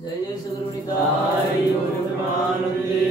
जय जय सद्गुरु निताई गौर प्रेमानंदे।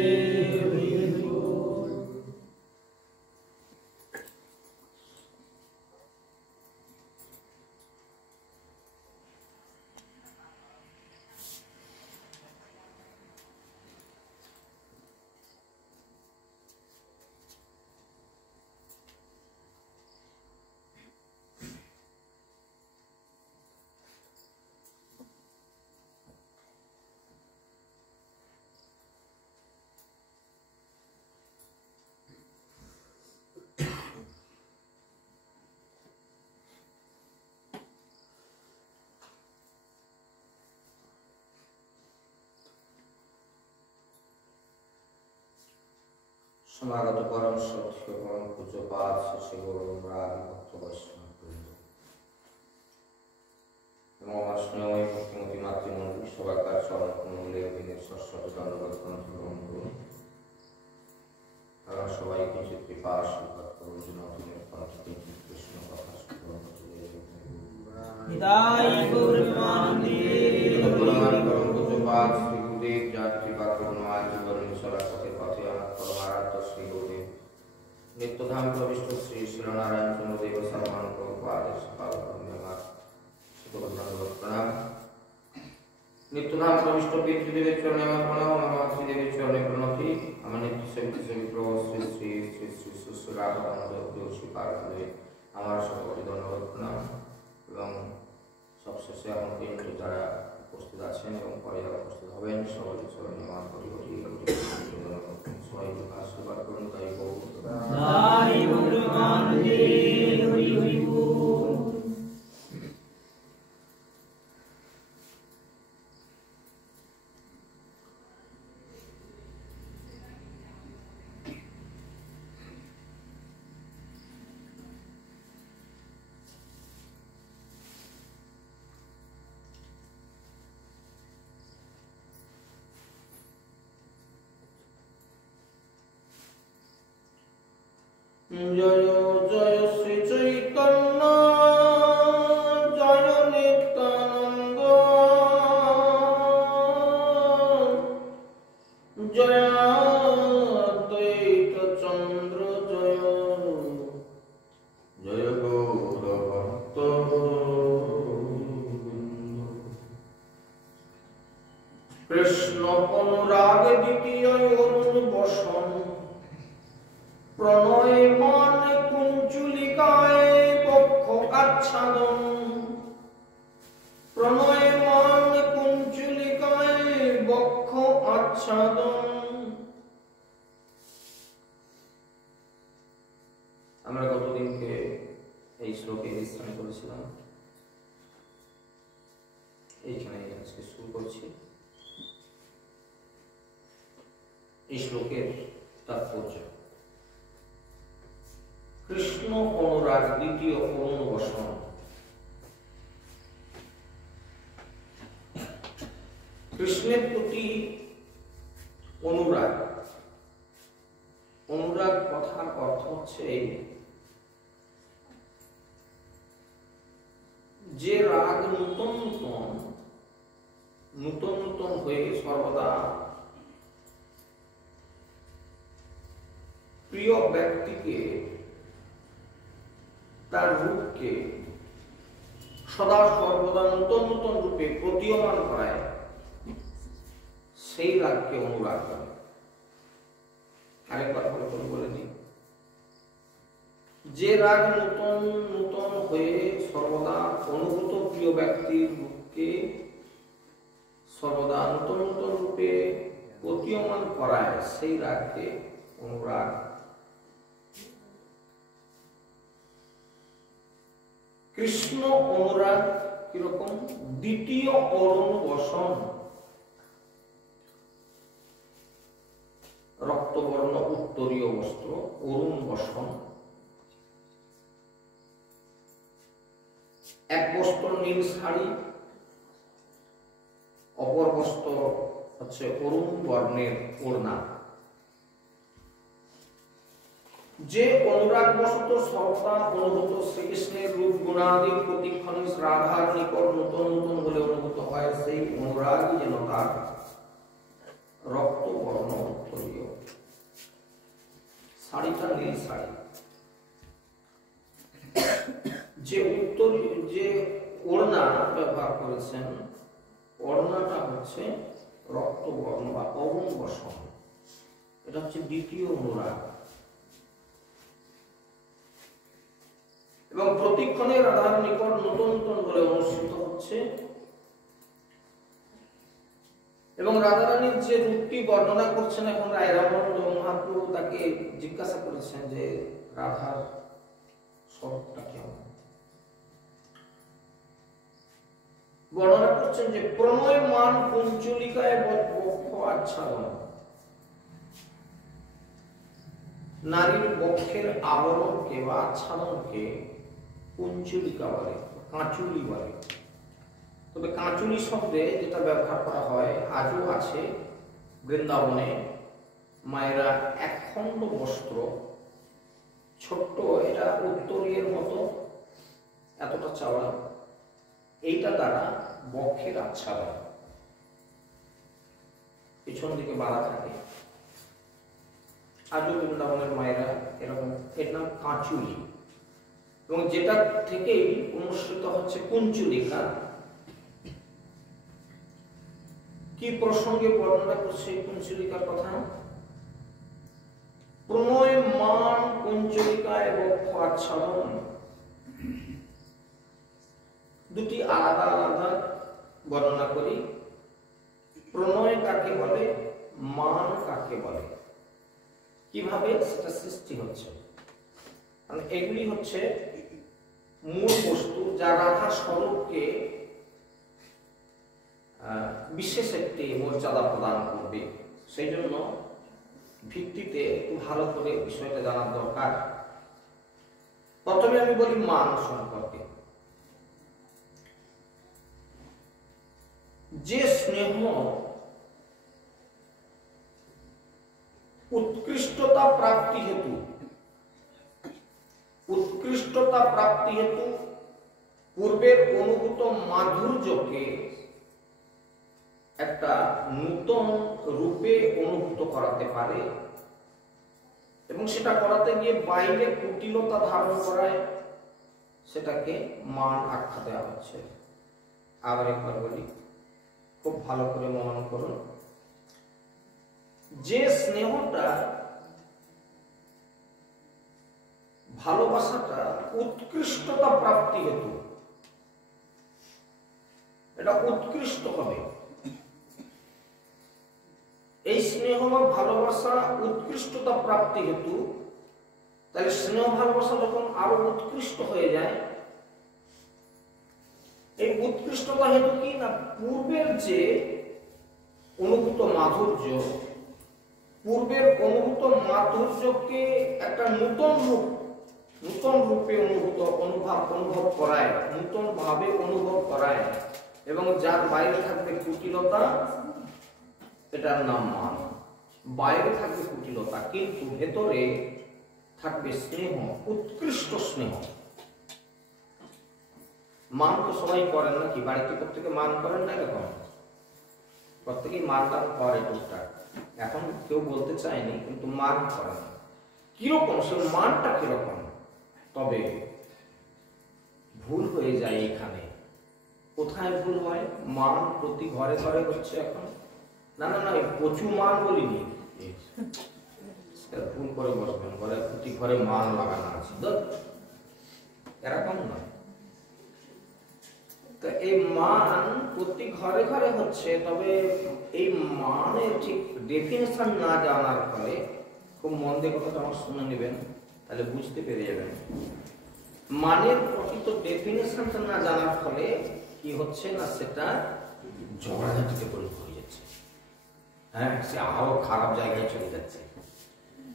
समागत परम सत्य परम पूज्यपाद श्री गौर भक्त वैष्णव মহাস্নেহ ভক্তিমতী মাতৃমণ্ডলী সবাইকার চরণ কমলে অভিনয় সশ্রত দণ্ডবত গ্রহণ করুন। তারা সবাই কিছু কৃপা আশীর্বাদ করুন যেন অভিনয় কণ্ঠে কৃষ্ণ কথা শ্রবণ করতে निताई गौर प्रेमानंदे। परम पूज्यपाद श्री गुरुदेव যার কৃপা করুণায় জীবন সরস্বতীর পথে আমার পরমারাধ্য শ্রী গুরুদেব নিত্যধাম প্রবিষ্ট শ্রী শিরনারায়ণ চন্দ্রদেব সর্বান প্রভুপাদের সকাল আমার শতকোটি প্রণাম। নিত্যধাম প্রবিষ্ট পিতৃদেবের চরণে আমার প্রণাম। আমার মাতৃদেবের চরণে প্রণতি। আমার নিত্য সেবিত প্রভু শ্রী শ্রী শ্রী শ্রী শ্রী রাধানন্দ তুলসী পার্বতী আমার শতকোটি ধন্যবাদ প্রণাম। এবং সবশেষে আমার তিনটি যারা উপস্থিত আছেন এবং পরে যারা উপস্থিত হবেন সবাই চরণে আমার কোটি কোটি সবাই আশীর্বাদ করুন। তাই গৌর প্রেমানন্দে হরি হরি বল। জয় জয় শ্রী চৈতন্য জয় নিত্যানন্দ জয় দ্বৈত চন্দ্র জয় জয় গৌর ভক্ত কৃষ্ণ অনুরাগ দ্বিতীয় অরুণ বসন প্রণয় মান কুঞ্চুলিকায় বক্ষ আচ্ছাদন প্রণয় মান কুঞ্চুলিকায় বক্ষ আচ্ছাদন। আমরা গতদিনকে এই শ্লোকে বিশ্রাম করেছিলাম। এইখানে আজকে শুরু করছি। এই শ্লোকের তাৎপর্য কৃষ্ণ অনুরাগ দ্বিতীয় অরুণ বসন। কৃষ্ণের প্রতি অনুরাগ। অনুরাগ কথার অর্থ হচ্ছে যে রাগ নূতন নূতন হয়ে সর্বদা প্রিয় ব্যক্তিকে তার রূপকে সদা সর্বদা নূতন রূপে প্রতীয়মান করায় সেই রাগকে অনুরাগ করে। আরেকবার বলে দিই, যে রাগ নূতন হয়ে সর্বদা অনুভূত প্রিয় ব্যক্তির রূপকে সর্বদা নূতন রূপে প্রতীয়মান করায় সেই রাগকে অনুরাগ। কৃষ্ণ অনুরাগ কিরকম? দ্বিতীয় অরুণ বসন, রক্তবর্ণ উত্তরীয় বস্ত্র, অরুণ বসন। এক বস্ত্র নীল শাড়ি, অপর বস্ত্র হচ্ছে অরুণ বর্ণের ওড়না। যে অনুরাগ বশত সর্বদা অনুভূত শ্রীকৃষ্ণের রূপ গুণাদি প্রতিক্ষণে রাধার নিকট নতুন নতুন বলে অনুভূত হয়, সেই অনুরাগই যেন তার রক্তবর্ণ উত্তরীয়। শাড়িটা নীল শাড়ি, যে উত্তরীয় যে ওড়না ব্যবহার করেছেন, ওড়নাটা হচ্ছে রক্তবর্ণ বা অরুণ বসন। এটা হচ্ছে দ্বিতীয় অনুরাগ। এবং প্রতিক্ষণে রাধার নিকট নতুন নতুন বলে অনুষ্ঠিত হচ্ছে। এবং রাধারানীর যে রূপটি বর্ণনা করছেন এখন রায় রামানন্দ মহাপ্রভু, তাকে জিজ্ঞাসা করেছেন যে রাধার স্বরূপটা কেমন। বর্ণনা করছেন যে প্রণয় মান কুঞ্চলিকায় বক্ষ আচ্ছাদন। নারীর বক্ষের আবরণকে বা আচ্ছাদনকে কুঞ্চলিকা বলে, কাঁচুলি বলে। তবে কাঁচুলি শব্দে যেটা ব্যবহার করা হয়, আজও আছে বৃন্দাবনে, মায়েরা একখণ্ড বস্ত্র, ছোট্ট, এটা উত্তরীয়ের মতো এতটা চওড়া, এইটা দ্বারা বক্ষের আচ্ছাদন, পিছন দিকে বাঁধা থাকে। আজও বৃন্দাবনের মায়েরা এরকম, এর নাম কাঁচুলি। এবং যেটা থেকেই অনুসৃত হচ্ছে কুঞ্চলিকা। কি প্রসঙ্গে বর্ণনা করছে এই কুঞ্চলিকার কথা? প্রণয় মান কুঞ্চলিকায় বক্ষ আচ্ছাদন। দুটি আলাদা আলাদা বর্ণনা করি। প্রণয় কাকে বলে, মান কাকে বলে, কিভাবে সেটা সৃষ্টি হচ্ছে। এগুলি হচ্ছে মূল বস্তু যা রাধা স্বরূপকে বিশেষ একটি মর্যাদা প্রদান করবে। সেই জন্য ভিত্তিতে একটু ভালো করে বিষয়টা জানার দরকার। প্রথমে আমি বলি মান সম্পর্কে। যে স্নেহ উৎকৃষ্টতা প্রাপ্তি হেতু পূর্বের অনুভূত মাধুর্যকে একটা নূতন রূপে অনুভূত করাতে পারে, এবং সেটা করাতে গিয়ে বাইরে কুটিলতা ধারণ করায়, সেটাকে মান আখ্যা দেওয়া হচ্ছে। আবার একবার বলি, খুব ভালো করে মনন করুন। যে স্নেহটা, ভালোবাসাটা উৎকৃষ্টতা প্রাপ্তি হেতু, এটা উৎকৃষ্ট হবে। এই স্নেহ বা ভালোবাসা উৎকৃষ্টতা প্রাপ্তি হেতু, তাহলে স্নেহ ভালোবাসা যখন আরো উৎকৃষ্ট হয়ে যায়, এই উৎকৃষ্টতা হেতু কি না, পূর্বের যে অনুভূত মাধুর্য, পূর্বের অনুভূত মাধুর্যকে একটা নূতন রূপে অনুভব করায়, নূতন ভাবে অনুভব করায়, এবং যার বাইরে থাকবে কুটিলতা, এটার নাম মান। বাইরে থাকবে কুটিলতা, কিন্তু ভেতরে থাকবে স্নেহ, উৎকৃষ্ট স্নেহ। মান তো সবাই করেন নাকি? বাড়িতে প্রত্যেকে মান করেন না? এরকম প্রত্যেকেই মানটা করে টুকটাক। এখন কেউ বলতে চায়নি, কিন্তু মান করে না। কিরকম সে মানটা কিরকম? তবে ভুল হয়ে যায় এখানে। কোথায় ভুল হয়? মান প্রতি ঘরে ঘরে হচ্ছে এখন। না, প্রচুর মান বলিনি, ভুল করে বসবেন, বলে প্রতি ঘরে মান লাগানো আছে, এরকম নয়। তো এই মান প্রতি ঘরে ঘরে হচ্ছে, তবে এই মানের ঠিক ডেফিনেশন না জানার ফলে, খুব মন দিয়ে কথাটা আমার শুনে নেবেন, তাহলে বুঝতে পেরে যাবেন। মানের প্রকৃত ডেফিনেশনটা না জানার ফলে কি হচ্ছে না, সেটা ঝগড়াঝাটিতে পরিণত হয়ে যাচ্ছে। হ্যাঁ, সে আরো খারাপ জায়গায় চলে যাচ্ছে।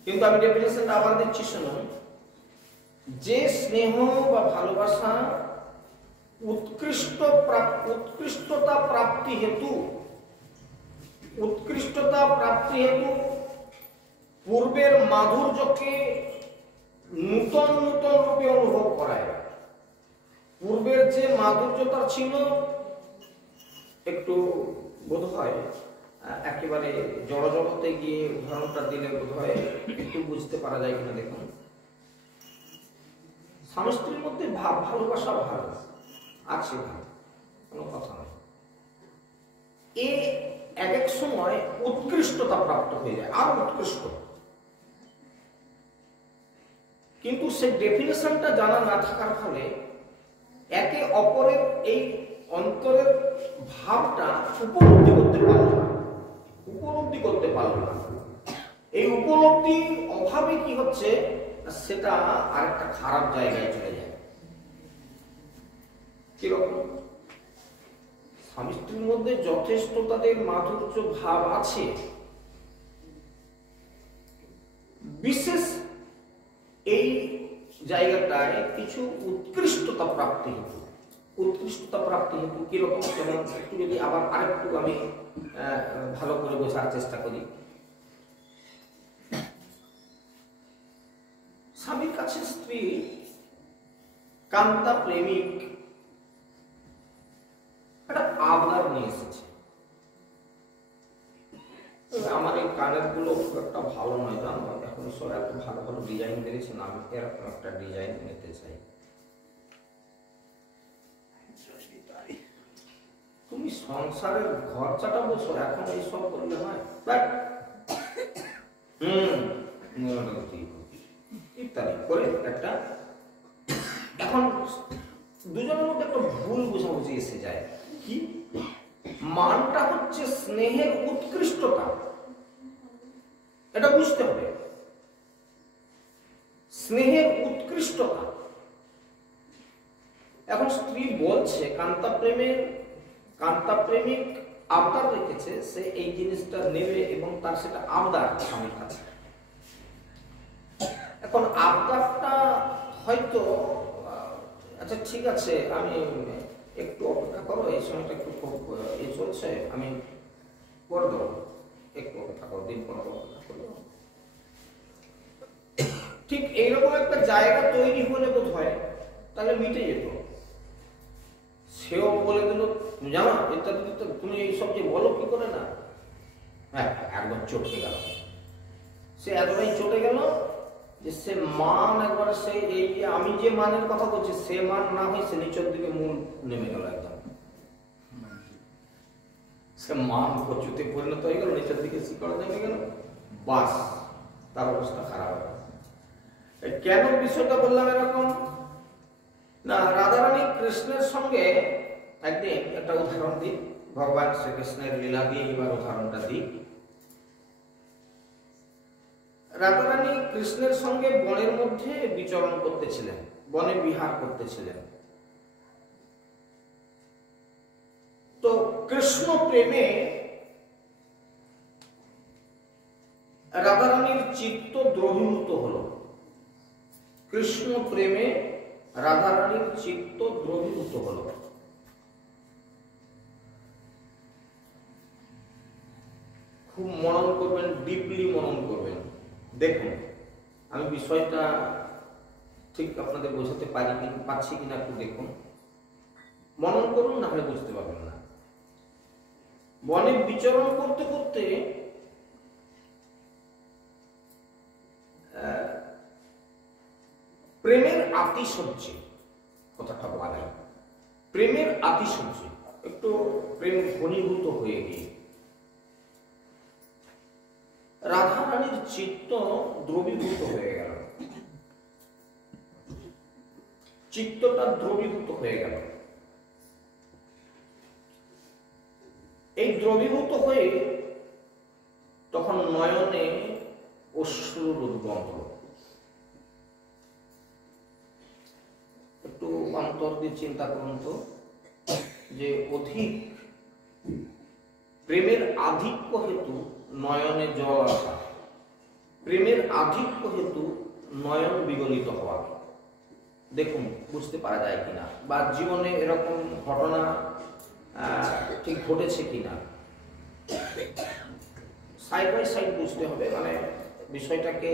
কিন্তু আমি ডেফিনেশনটা আবার দিচ্ছি, শুনুন। যে স্নেহ বা ভালোবাসা উৎকৃষ্টতা প্রাপ্তি হেতু পূর্বের মাধুর্যকে নূতন নূতন রূপে অনুভব করায়। পূর্বের যে মাধুর্যতা ছিল, একটু বোধ হয় একেবারে জড়জগতে গিয়ে উদাহরণটা দিলে বোধ হয় একটু বুঝতে পারা যায় কিনা দেখুন। স্বামী স্ত্রীর মধ্যে ভালোবাসা ভালো আছে, ভালো, কোনো কথা নয়। এক এক সময় উৎকৃষ্টতা প্রাপ্ত হয়ে যায়, আরো উৎকৃষ্ট। কিন্তু সেই ডেফিনেশনটা জানা না থাকার ফলে একে অপরের এই অন্তরের ভাবটা উপলব্ধি করতে পারল না। এই উপলব্ধির অভাবে কি হচ্ছে, সেটা আরেকটা খারাপ জায়গায় চলে যায়। কিরকম? স্বামী স্ত্রীর মধ্যে যথেষ্ট তাদের মাধুর্য ভাব আছে, বিশেষ এই জায়গাটায় কিছু উৎকৃষ্টতা প্রাপ্তি হেতু কিরকম, যেমন একটু যদি আবার আরেকটু আমি ভালো করে বোঝার চেষ্টা করি। স্বামীর কাছে স্ত্রী কান্তা প্রেমিক একটা আবদার নিয়ে এসেছে। আমার এই কানের গুলো খুব একটা ভালো নয়, জানো, এখন সব এত ভালো ভালো ডিজাইন বেরিয়েছে না, আমি এরকম একটা ডিজাইন নিতে চাই। তুমি সংসারের খরচাটা বসো, এখন এইসব করলে হয়, ইত্যাদি করে একটা। এখন দুজনের মধ্যে একটা ভুল বোঝাবুঝি এসে যায়। কি? মানটা হচ্ছে স্নেহের উৎকৃষ্টতা, এটা বুঝতে হবে। স্নেহের উৎকৃষ্টতা। এখন স্ত্রী বলছে কান্তা প্রেমিক আবদার রেখেছে, সে এই জিনিসটা নেবে এবং তার সেটা আবদার স্বামীর কাছে। এখন আবদারটা হয়তো, আচ্ছা ঠিক আছে, আমি একটু অপেক্ষা করো, এই সময়টা একটু চলছে, আমি করে দেবো, একটু অপেক্ষা করো, দিন পর অপেক্ষা করো। ঠিক এইরকম একটা জায়গা তৈরি হলে বোধ হয় তাহলে মিটে যেত। সেও বলে দিল, জানো ইত্যাদি, তুমি এইসব যে বলো কি করে না, হ্যাঁ একদম চটকে গেল। সে এতটাই চটে গেল যে সে মান একবারে, সে এই যে আমি যে মানের কথা বলছি, সে মান না হয়ে সে নিচের দিকে মূল নেমে গেল একদম। সে মান কচুতে পরিণত হয়ে গেল, নিচের দিকে শিকড় নেমে গেল, বাস তার অবস্থা খারাপ। কেন বিষয়টা বললাম এরকম না, রাধারানী কৃষ্ণের সঙ্গে একদিন একটা উদাহরণ দিই, ভগবান শ্রীকৃষ্ণের লীলা দিয়ে এবার উদাহরণটা দিই। রাধারানী কৃষ্ণের সঙ্গে বনের মধ্যে বিচরণ করতেছিলেন, বনে বিহার করতেছিলেন। তো কৃষ্ণ প্রেমে রাধারানীর চিত্ত দ্রবীভূত হলো। কৃষ্ণ প্রেমে রাধারানীর চিত্ত দ্রবীভূত হলো। খুব মনন করবেন, ডিপলি মনন করবেন। দেখুন আমি বিষয়টা ঠিক আপনাদের বোঝাতে পারছি কিনা একটু দেখুন, মনন করুন, না হলে বুঝতে পারবেন না। বনে বিচরণ করতে করতে প্রেমের আতিশয্যে, কথাটা বানাই, প্রেমের আতিশয্যে একটু প্রেম ঘনীভূত হয়ে গিয়ে রাধারানীর চিত্ত দ্রবীভূত হয়ে গেল, চিত্তটা দ্রবীভূত হয়ে গেল। এই দ্রবীভূত হয়ে তখন নয়নে অশ্রুর উদ্গম হল। অন্তর দিয়ে চিন্তা করুন তো, যে অধিক প্রেমের আধিক্য হেতু নয়নে জল আসা, প্রেমের আধিক্য হেতু নয়ন বিগলিত হওয়া, দেখুন বুঝতে পারা যায় কিনা, বা জীবনে এরকম ঘটনা ঠিক ঘটেছে কিনা, সাইড বাই সাইড বুঝতে হবে। মানে বিষয়টাকে,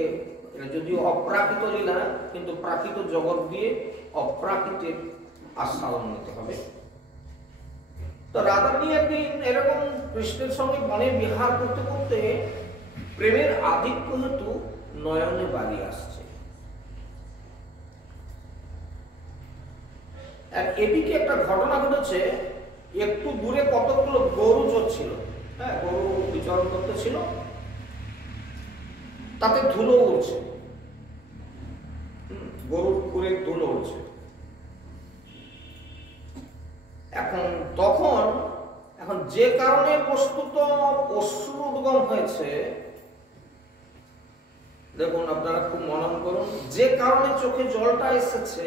যদিও অপ্রাকৃত লীলা, কিন্তু প্রাকৃত জগৎ দিয়ে অপ্রাকৃতের আস্বাদন নিতে হবে। তো রাধারানী একদিন এরকম কৃষ্ণের সঙ্গে বনে বিহার করতে করতে প্রেমের আধিক্য হেতু নয়নে বাড়ি আসছে। আর এদিকে একটা ঘটনা ঘটেছে, একটু দূরে কতগুলো গরু চড়ছিল, হ্যাঁ, গরু বিচরণ করতেছিল, তাতে ধুলো উঠছে, গরুর খুরে ধুলো উঠছে। এখন যে কারণে বস্তুত অশ্রু উদ্গম হয়েছে, দেখুন আপনারা খুব মনন করুন, যে কারণে চোখে জলটা এসেছে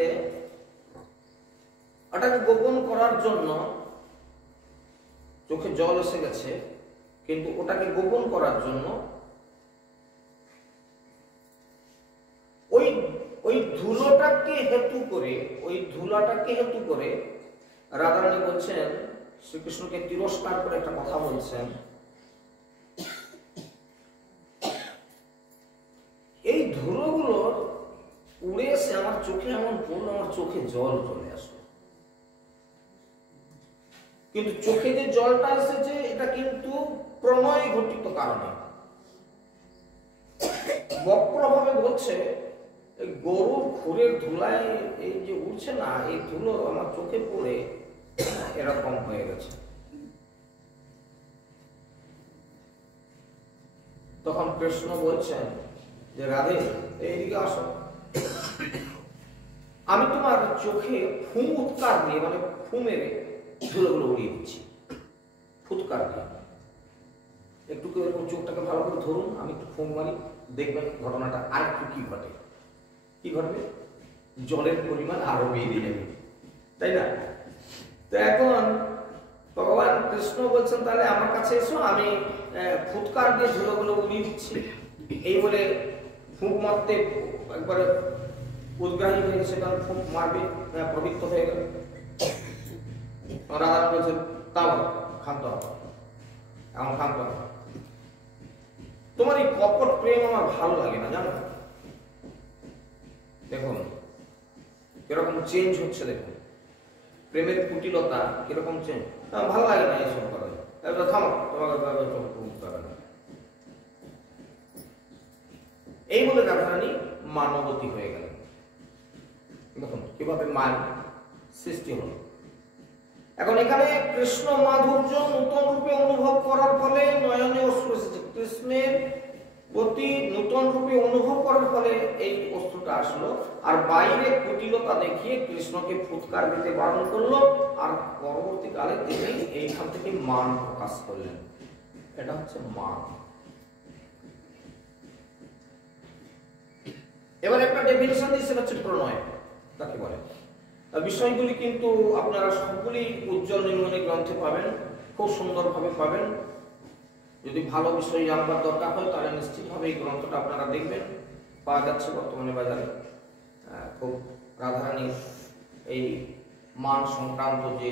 ওটাকে গোপন করার জন্য, চোখে জল এসে গেছে, কিন্তু ওটাকে গোপন করার জন্য ওই ধুলোটাকে হেতু করে রাধারানী বলছেন, শ্রীকৃষ্ণকে তিরস্কার করে একটা কথা বলছেন, এই ধুলোগুলো উড়ে এসে আমার চোখে এমন পড়লো, আমার চোখে জল চলে আসলো। কিন্তু চোখে যে জলটা এসেছে এটা কিন্তু প্রণয় ঘটিত কারণে। বক্রভাবে বলছে, গরুর খুরের ধুলায় এই যে উঠছে না, এই ধুলো আমার চোখে পড়ে এরকম হয়ে গেছে। তখন কৃষ্ণ বলছেন যে রাধে, এইদিকে আসো, আমি তোমার চোখে ফুম উৎকার দিয়ে, মানে ফু মেরে ধুলোগুলো উড়িয়ে দিচ্ছি, ফুৎকার দিয়ে। একটু এরকম চোখটাকে ভালো করে ধরুন, আমি একটু ফুম মারি, দেখবেন ঘটনাটা আর একটু কি ঘটে। কি ঘটবে? জলের পরিমাণ আরো বেড়ে যাবে, তাই না? তো এখন ভগবান কৃষ্ণ বলছেন, তাহলে আমার কাছে এসো, আমি ফুৎকার দিয়ে ধুলোগুলো উড়িয়ে দিচ্ছি। এই বলে ফুঁক মারতে একবারে উদ্গ্রাহী হয়ে গেছে, কারণ ফুঁক মারবে, প্রবৃত্ত হয়ে গেল। রাধা বলছেন, তাও ক্ষান্ত হও, এমন ক্ষান্ত হও, তোমার এই কপট প্রেম আমার ভালো লাগে না, জানো? দেখুন কিরকম চেঞ্জ হচ্ছে, দেখুন প্রেমের কুটিলতা কিরকম চেঞ্জ, ভালো লাগে না এসব করে, থামো, তোমাকে এই বলে রাধারানী মানবতী হয়ে গেলেন। দেখুন কিভাবে মান সৃষ্টি হল। এখন এখানে কৃষ্ণ মাধুর্য নূতন রূপে অনুভব করার ফলে নয়নে অশ্রু এসেছে, কৃষ্ণের প্রতি নূতন রূপে অনুভব করার ফলে এই অশ্রুটা আসলো। আর বাইরে কুটিলতা দেখিয়ে কৃষ্ণকে ফুৎকার দিতে বারণ করলো, আর পরবর্তীকালে তিনি এইখান থেকে মান প্রকাশ করলেন। এটা হচ্ছে মান। এবার একটা ডেফিনিশন দিয়েছে, হচ্ছে প্রণয় কাকে বলে। বিষয়গুলি কিন্তু আপনারা সবগুলি উজ্জ্বল নির্মণী গ্রন্থে পাবেন, খুব সুন্দরভাবে পাবেন। যদি ভালো বিষয় জানবার দরকার হয় তাহলে নিশ্চিতভাবে এই গ্রন্থটা আপনারা দেখবেন, পাওয়া যাচ্ছে বর্তমানে বাজারে। খুব রাধারানীর এই মান সংক্রান্ত যে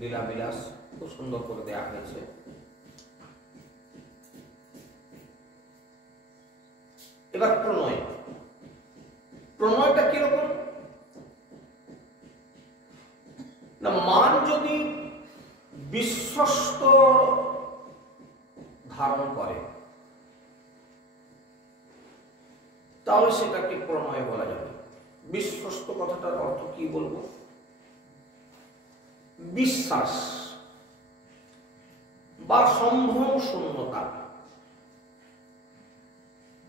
লীলা বিলাস খুব সুন্দর করে দেওয়া হয়েছে। এবার প্রণয়, প্রণয়টা কিরকম না, মান যদি বিশ্বস্ত ধারণ করে তাহলে সেটাকে প্রণয় বলা যাবে। বিশ্বস্ত কথাটার অর্থ কি বলবো? বিশ্বাস বা সম্ভ্রম শূন্যতা।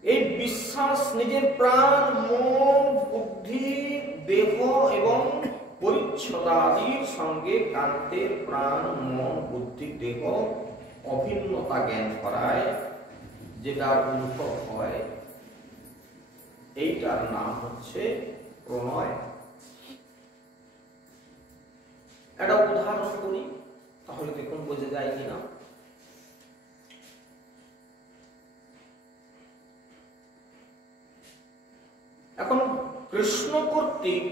এই বিশ্বাস নিজের প্রাণ, মন, বুদ্ধি, দেহ এবং পরিচ্ছদাদির সঙ্গে কান্তের প্রাণ, মন, বুদ্ধি, দেহ অভিন্নতা জ্ঞান করায়, যেটা অনুভব হয়, এইটার নাম হচ্ছে প্রণয়। কর্তৃক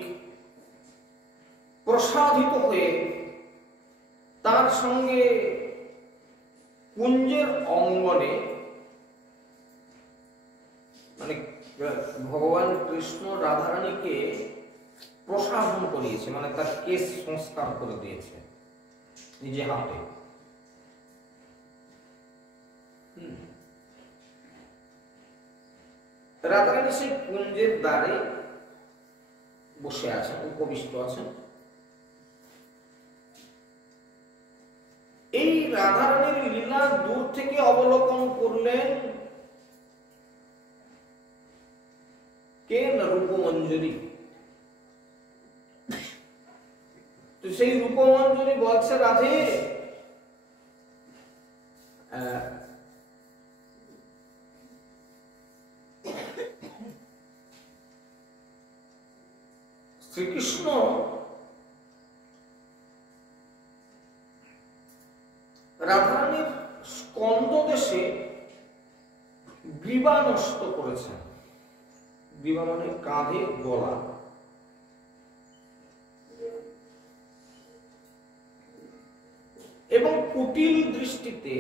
প্রসাদিত হয়ে তার সঙ্গে কুঞ্জের অঙ্গনে মানে ভগবান কৃষ্ণ রাধারানীকে প্রসাধন করিয়েছে, মানে তার কেশ সংস্কার করে দিয়েছে নিজে হাতে। রাধারানী সেই কুঞ্জের দ্বারে বসে আছেন, উপবিষ্ট আছেন। এই রাধারানীর লীলা দূর থেকে অবলোকন করলেন কে? না, রূপমঞ্জরি। তো সেই রূপমঞ্জরি বলছে, রাধে শ্রীকৃষ্ণ রাধারানীর স্কন্দ দেশে গ্রীবা নষ্ট করেছেন। গ্রীবা মানে কাঁধে গলা। এবং কুটিল দৃষ্টিতে,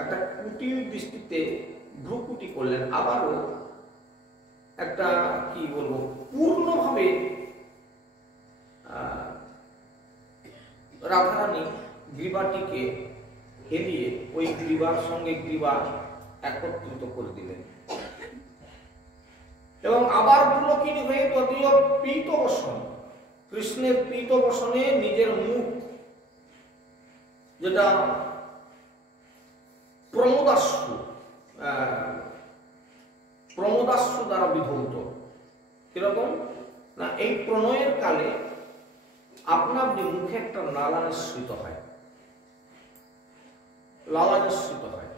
একটা কুটিল দৃষ্টিতে ভ্রুকুটি করলেন। আবারও একটা কি বলবো, পূর্ণভাবে রাধারানী গ্রীবাটিকে হেলিয়ে ওই গ্রীবার সঙ্গে গ্রীবা একত্রিত করে দিলেন এবং আবার পুলকিনী হয়ে তদীয় পীত বসন, কৃষ্ণের পীত বসনে নিজের মুখ, যেটা প্রমোদাশ্রু দ্বারা বিধৌত। কিরকম না, এই প্রণয়ের কালে আপনা আপনি মুখে একটা লালা নিঃসৃত হয়, লালা নিঃসৃত হয়,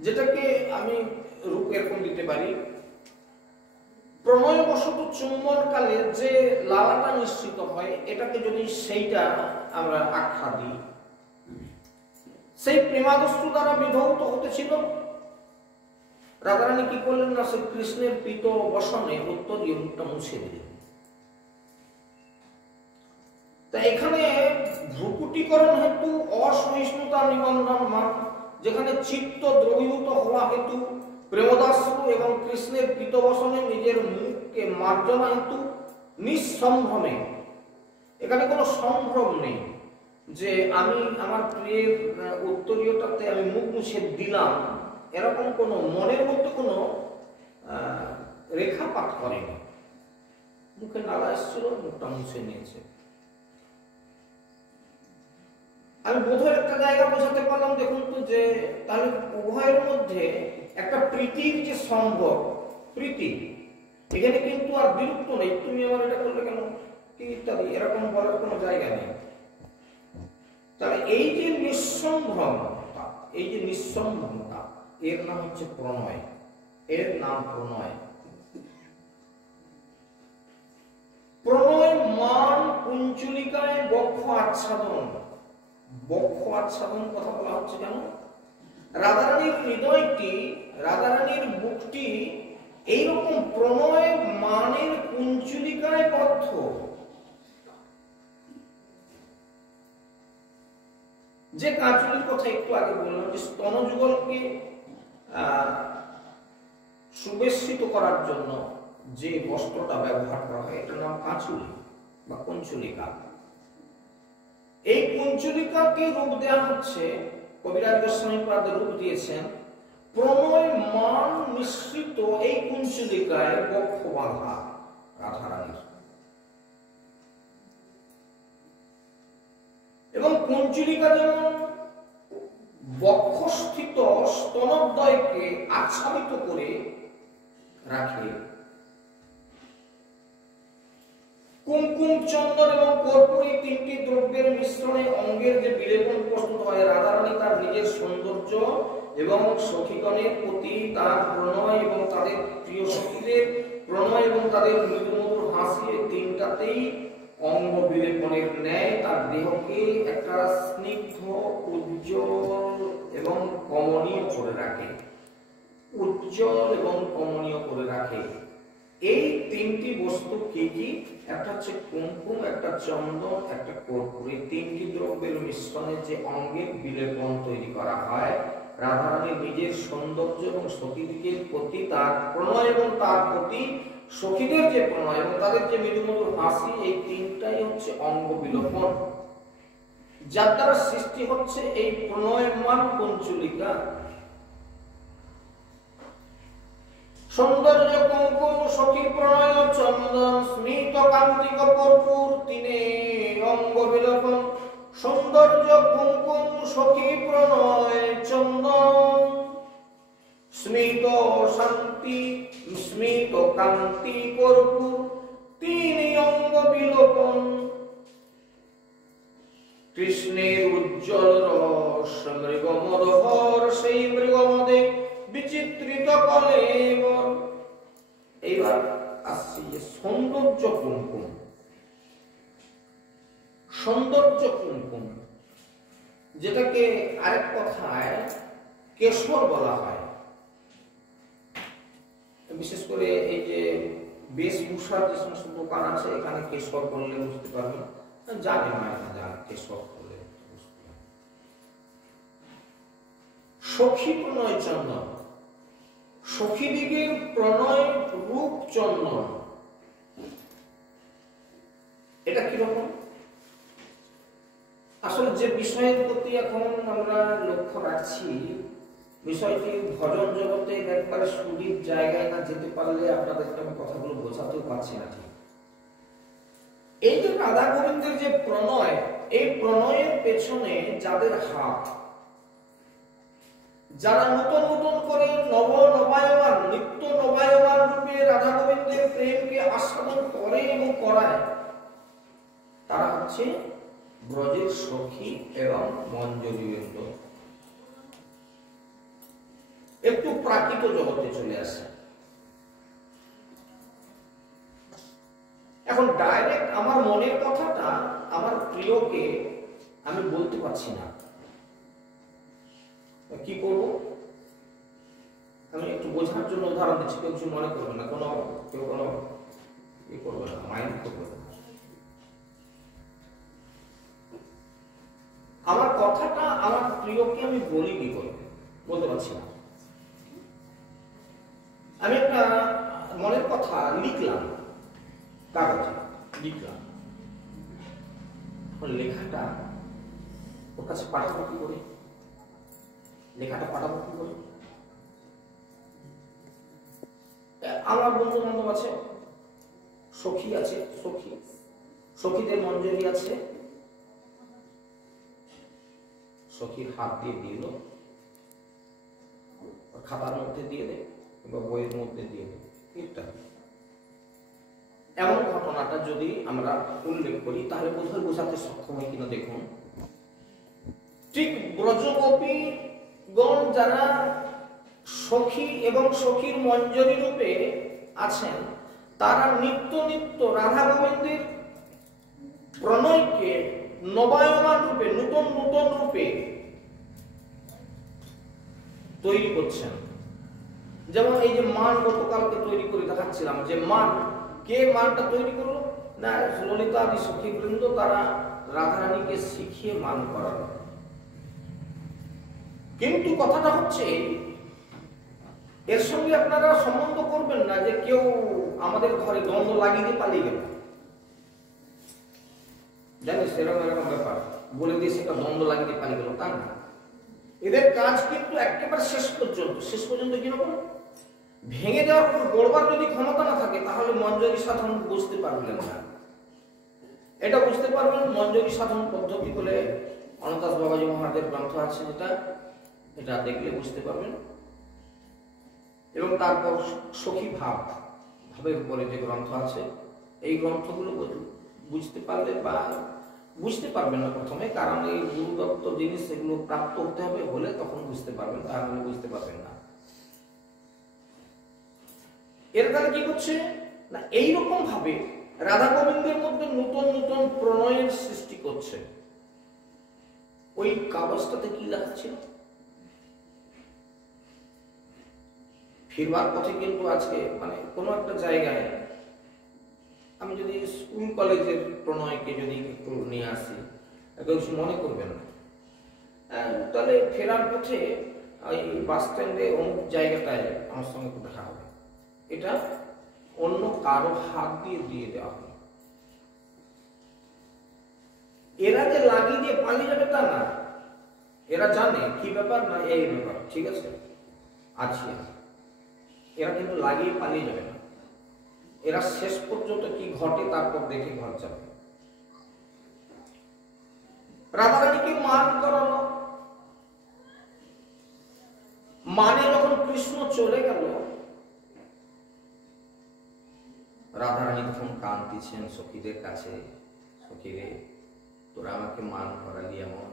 যেটাকে আমি রূপ এরকম দিতে পারি। প্রণয়বশত চুম্বন কালে যে লালাটা নিঃসৃত হয়, এটাকে যদি সেইটা আমরা আখ্যা দিই, সেই প্রেমাদস্ত্র দ্বারা বিধৌত হতেছিল। রাধারানী কি করলেন না, সে কৃষ্ণের পীত বসনে উত্তরীয় মুখটা মুছে দিলেন। তা এখানে ভ্রুকুটিকরণ হেতু অসহিষ্ণুতা নিবন্ধন মান, যেখানে চিত্ত দ্রবীভূত হওয়া হেতু প্রেমদাশ্রু এবং কৃষ্ণের পীত বসনে নিজের মুখকে মার্জনা হেতু নিঃসম্ভ্রমে, এখানে কোনো সম্ভ্রম নেই যে আমি আমার প্রিয়ের উত্তরীয়টাতে আমি মুখ মুছে দিলাম, এরকম কোনো মনের মধ্যে কোনো রেখাপাত করেনি। মুখে নালা এসেছিল, মুখটা মুছে নিয়েছে। আমি বোধহয় একটা জায়গা বোঝাতে পারলাম, দেখুন তো, যে তাহলে উভয়ের মধ্যে একটা প্রীতির যে সম্ভব, প্রীতি এখানে কিন্তু আর বিরক্ত নেই, তুমি আমার এটা করলে কেন, কি ইত্যাদি এরকম বলার কোনো জায়গা নেই। তাহলে এই যে নিঃসম্ভ্রমতা, এই যে নিঃসম্ভ্রমতা, এর নাম হচ্ছে প্রণয়, এর নাম প্রণয়। প্রণয় মান কুঞ্চলিকায় বক্ষ আচ্ছাদন। বক্ষ আচ্ছাদন কথা বলা হচ্ছে কেন? রাধারানীর হৃদয়টি, রাধারানীর বুকটি এইরকম প্রণয় মানের কুঞ্চলিকায় বদ্ধ। যে কাঁচুলির কথা একটু আগে বললাম, যে স্তনযুগলকে সুবেশিত করার জন্য যে বস্ত্রটা ব্যবহার করা হয়, এটার নাম কাঁচুলি বা কুঞ্চলিকা। এই কুঞ্চলিকাকে রূপ দেওয়া হচ্ছে, কবিরাজ গোস্বামীপাদ রূপ দিয়েছেন প্রণয় মান মিশ্রিত এই কুঞ্চলিকায় বক্ষ বাঁধা রাধারানীর। এবং কুঞ্চলিকা যেমন বক্ষস্থিত স্তনোদ্বয়কে আচ্ছাদিত করে রাখে, কুমকুম, চন্দন এবং কর্পূর এই তিনটি দ্রব্যের মিশ্রণে অঙ্গের যে বিলেপন প্রস্তুত হয়, রাধারানী তার নিজের সৌন্দর্য এবং সখীগণের প্রতি তার প্রণয় এবং তাদের প্রিয় সখীদের প্রণয় এবং তাদের মৃদুমধুর হাসি, তিনটাতেই অঙ্গ বিলেপনের ন্যায় তার দেহকে একটা স্নিগ্ধ, উজ্জ্বল এবং কমনীয় করে রাখে, উজ্জ্বল এবং কমনীয় করে রাখে। এই তিনটি বস্তু কি কি? একটা হচ্ছে কুমকুম, একটা চন্দন, একটা কর্পূর। এই তিনটি দ্রব্যের মিশ্রণে যে অঙ্গের বিলেপন তৈরি করা হয়, রাধারানী নিজের সৌন্দর্য এবং সখীদিগের প্রতি তার প্রণয় এবং তার প্রতি সখীদের যে প্রণয় এবং তাদের যে মৃদুমধুর হাসি, এই তিনটাই হচ্ছে অঙ্গ বিলোপন, যার দ্বারা সৃষ্টি হচ্ছে এই প্রণয়মান পঞ্চুলিকা। সৌন্দর্য কুমকুম সখী প্রণয় চন্দন স্মিত কান্তিক কর্পূর, তিনে অঙ্গ বিলোপন। সৌন্দর্য কুমকুম সখী প্রণয় চন্দন স্মিত শান্তি স্মিত কান্তি কর্পূর, তিনে অঙ্গ বিলোপন। কৃষ্ণের উজ্জ্বল রস মৃগমদহর, সেই মৃগমদে বিচিত্রিত কলেবর। এইবার আসছি যে সৌন্দর্য কুমকুম। সৌন্দর্য কুমকুম যেটাকে আরেক কথায় কেশর বলা হয়। বিশেষ করে এই যে বেশভূষার যে সমস্ত দোকান আছে, এখানে কেশর করলে বুঝতে পারবেন, জানে না জানে কেশর করলে। সখী প্রণয় চন্দন, সখীদিগের প্রণয় রূপ চন্দন। এটা কিরকম? আসলে যে বিষয়ের প্রতি এখন আমরা লক্ষ্য রাখছি, বিষয়টি ভজন জগতে একবারে সুদীপ জায়গায় না যেতে পারলে আপনাদেরকে আমি কথাগুলো বোঝাতেও পারছি না ঠিক। এই যে রাধা গোবিন্দের যে প্রণয়, এই প্রণয়ের পেছনে যাদের হাত, যারা নতুন নতুন করে নবায়মান নিত্য নবায়মান রূপে রাধা গোবিন্দের প্রেমকে আস্বাদন করে এবং করায়, তারা হচ্ছে ব্রজের সখী এবং মঞ্জরীবৃন্দ। একটু প্রাকৃত জগতে চলে আসে। এখন ডাইরেক্ট আমার মনের কথাটা আমার প্রিয়কে আমি বলতে পারছি না, কি করব? আমি একটু বোঝার জন্য উদাহরণ দিচ্ছি, কেউ কিছু মনে করবে না, কেউ কোনো ই করবে না, মাইন্ড করবে না। আমার কথাটা আমার প্রিয়কে আমি বলি কি করে বলতে পারছি না। আমি একটা মনের কথা লিখলাম, কাগজে লিখলাম, লেখাটা ওর কাছে পাঠাবো কি করে? লেখাটা পাঠাবো কি করে? আমার বন্ধু বান্ধব আছে, সখী আছে, সখীদের মঞ্জরি আছে, সখীর হাত দিয়ে দিল, খাতার মধ্যে দিয়ে দে বা বইয়ের মধ্যে দিয়ে দে ইত্যাদি। এমন ঘটনাটা যদি আমরা উল্লেখ করি তাহলে বোধহয় বোঝাতে সক্ষম হয় কিনা দেখুন। ঠিক ব্রজগোপীগণ যারা সখী এবং সখীর মঞ্জরি রূপে আছেন, তারা নিত্য নিত্য রাধা গোবিন্দের প্রণয়কে নবায়মান রূপে নূতন নূতন রূপে তৈরি করছেন। যেমন এই যে মান গতকালকে তৈরি করে দেখাচ্ছিলাম, যে মান কে মানটা তৈরি করলো না, ললিতা আদি সখীবৃন্দ তারা রাধারানীকে শিখিয়ে মান করালো। কিন্তু কথাটা হচ্ছে এর সঙ্গে আপনারা সম্বন্ধ করবেন না যে কেউ আমাদের ঘরে দ্বন্দ্ব লাগিয়ে পালিয়ে গেল, জানিস সেরকম এরকম ব্যাপার বলে দিয়ে সেটা দ্বন্দ্ব লাগিয়ে পালিয়ে গেল, তা না। এদের কাজ কিন্তু একেবারে শেষ পর্যন্ত কিরকম ভেঙে দেওয়ার পর গড়বার যদি ক্ষমতা না থাকে তাহলে মঞ্জরি সাধন বুঝতে পারবেন না। এটা বুঝতে পারবেন মঞ্জরি সাধন পদ্ধতি বলে অনন্তাস বাবাজি মহারাজের গ্রন্থ আছে, যেটা এটা দেখলে বুঝতে পারবেন। এবং তারপর সখী ভাবের উপরে যে গ্রন্থ আছে, এই গ্রন্থগুলো বুঝতে পারলে বা বুঝতে পারবেন না প্রথমে, কারণ এই গুরুদত্ত জিনিস এগুলো প্রাপ্ত হতে হবে, হলে তখন বুঝতে পারবেন, তাহলে বুঝতে পারবেন না। এর দ্বারা কি করছে না, এইরকম ভাবে রাধা গোবিন্দের মধ্যে নতুন নতুন প্রণয়ের সৃষ্টি করছে। ওই কাগজটাতে কি লেখা ছিল? ফিরবার পথে কিন্তু আজকে মানে কোনো একটা জায়গায় আমি যদি স্কুল কলেজের প্রণয়কে যদি একটু নিয়ে আসি, কেউ কিছু মনে করবেন না। তাহলে ফেরার পথে ওই বাস স্ট্যান্ডে অমুক জায়গাটায় আমার সঙ্গে দেখা হবে, এটা অন্য কারো হাত দিয়ে দিয়ে দেওয়া হবে। এরা যে লাগিয়ে দিয়ে পালিয়ে যাবে তা না, এরা জানে কি ব্যাপার না এই ব্যাপার, ঠিক আছে আছি। এরা কিন্তু লাগিয়ে পালিয়ে যাবে না, এরা শেষ পর্যন্ত কি ঘটে তারপর দেখে ঘর যাবে। রাধারানীকে মান করানো, মানে যখন কৃষ্ণ চলে গেল, রাধারানী তখন কাঁদতেছেন সখীদের কাছে, সখীরে তোরা আমাকে মান করালি এমন,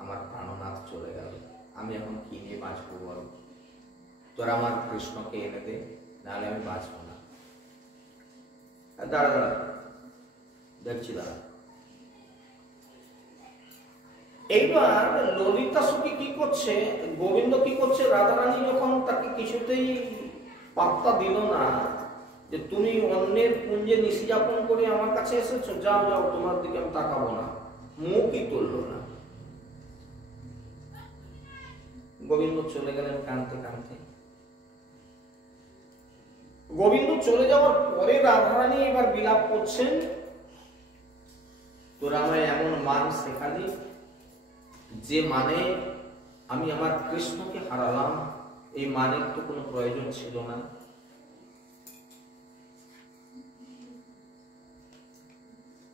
আমার প্রাণনাথ চলে গেল, আমি এখন কি নিয়ে বাঁচবো বল, তোরা আমার কৃষ্ণকে এনে দে, নাহলে আমি বাঁচবো না। দাঁড়া দাঁড়া দেখছি দাঁড়া। এইবার ললিতা সখী কি করছে, গোবিন্দ কি করছে, রাধারানী যখন তাকে কিছুতেই পাত্তা দিল না যে তুমি অন্যের কুঞ্জে নিশি যাপন করে আমার কাছে এসেছো, যাও যাও তোমার দিকে আমি তাকাবো না, মুখই তুললো না। গোবিন্দ চলে গেলেন কাঁদতে কাঁদতে। গোবিন্দ চলে যাওয়ার পরে রাধারানী এবার বিলাপ করছেন, তোরা আমায় এমন মান শেখালি যে মানে আমি আমার কৃষ্ণকে হারালাম, এই মানের তো কোনো প্রয়োজন ছিল না।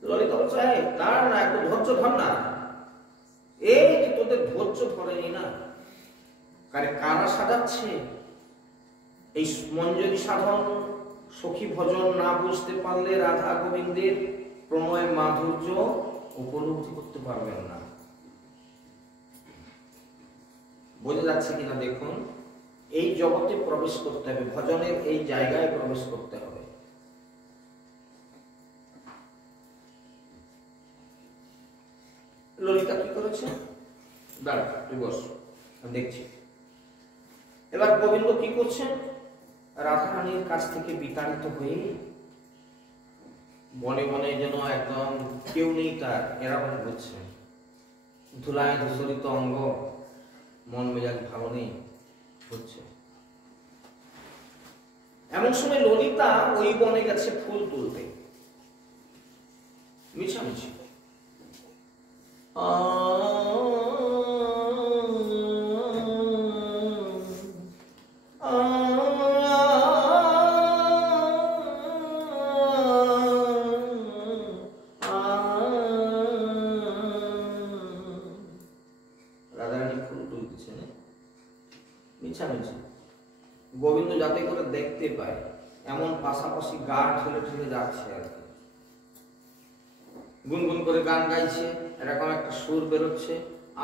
ললিতা বলছে দাঁড়া না, একটু ধৈর্য ধর না, এই যে তোদের ধৈর্য ধরেনি না, কারা সাজাচ্ছে এই মঞ্জরি সাধন সখী ভজন না বুঝতে পারলে রাধা গোবিন্দের প্রণয় মাধুর্য উপলব্ধি করতে পারবেন না। বোঝা যাচ্ছে কিনা দেখুন, এই জগতে প্রবেশ করতে হবে, ভজনের এই জায়গায় প্রবেশ করতে হবে। ললিতা কি করেছে, দাঁড়া তুই বস দেখছি। এবার গোবিন্দ কি করছেন, রাধারানীর কাছ থেকে বিতাড়িত হয়ে বনে বনে যেন একদম কেউ নেই তার এরকম করছে, ধুলায় ধূসরিত অঙ্গ, মন মেজাজ ভালো নেই হচ্ছে। এমন সময় ললিতা ওই বনে গেছে ফুল তুলতে, মিছামিছি। গোবিন্দ যাতে করে দেখতে পায় এমন পাশাপাশি গা ঠেলে ঠেলে যাচ্ছে আর কি, গুনগুন করে গান গাইছে, এরকম একটা সুর বেরোচ্ছে,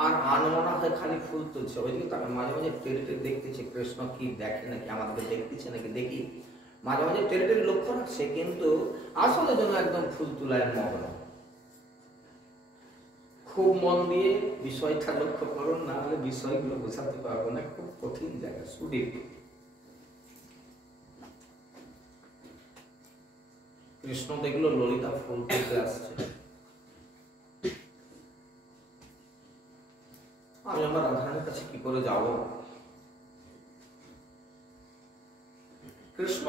আর আনমনা হয়ে খালি ফুল তুলছে। ওইদিকে তাকে মাঝে মাঝে টেরে টেরে দেখতেছে কৃষ্ণ কি দেখে নাকি, আমাদেরকে দেখতেছে নাকি দেখি, মাঝে মাঝে টেরে টেরে লক্ষ্য রাখছে, কিন্তু আসলে যেন একদম ফুল তুলায় মগ্ন। খুব মন দিয়ে বিষয়টা লক্ষ্য করুন, না হলে বিষয়গুলো বোঝাতে পারবো না, খুব কঠিন জায়গা, সুদীপ। কৃষ্ণ দেখলো ললিতা ফুল তুলতে আসছে, আমি আমার রাধারানীর কাছে কি করে যাব? কৃষ্ণ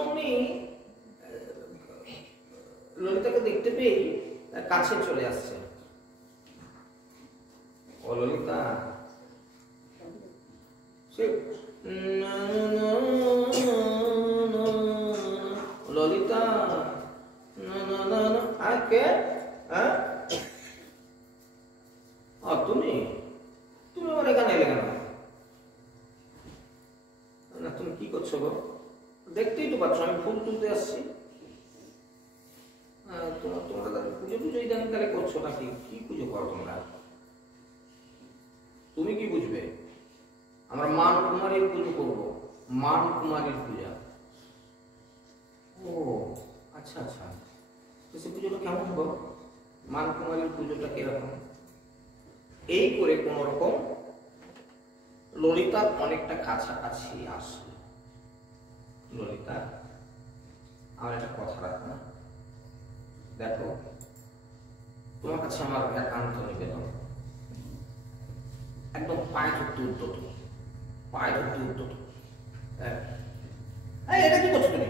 ললিতাকে দেখতে পেয়ে কাছে চলে আসছে। ও ললিতা, ললিতা কে? তুমি তুমি আমার এখানে এলে কেন? না তুমি কি করছো গো? দেখতেই তো পাচ্ছ আমি ফুল তুলতে আসছি। তোমরা পুজো পুজো ইদানিং তাহলে করছো নাকি? কি পুজো করো তোমরা? তুমি কি বুঝবে? আমরা মান কুমারীর পুজো করবো, মান কুমারীর পূজা। ও আচ্ছা আচ্ছা, সে পুজোটা কেমন হবো? মান কুমারীর পুজোটা কিরকম? এই করে কোন রকম ললিতার অনেকটা কাছাকাছি আসলো। ললিতা, আমার একটা কথা রাখো না। দেখো, তোমার কাছে আমার একান্ত নিবেদন, একদম পায়ে ধরতে উদ্যত, পায়ে ধরতে উদ্যত। এটা কি করছো তুমি?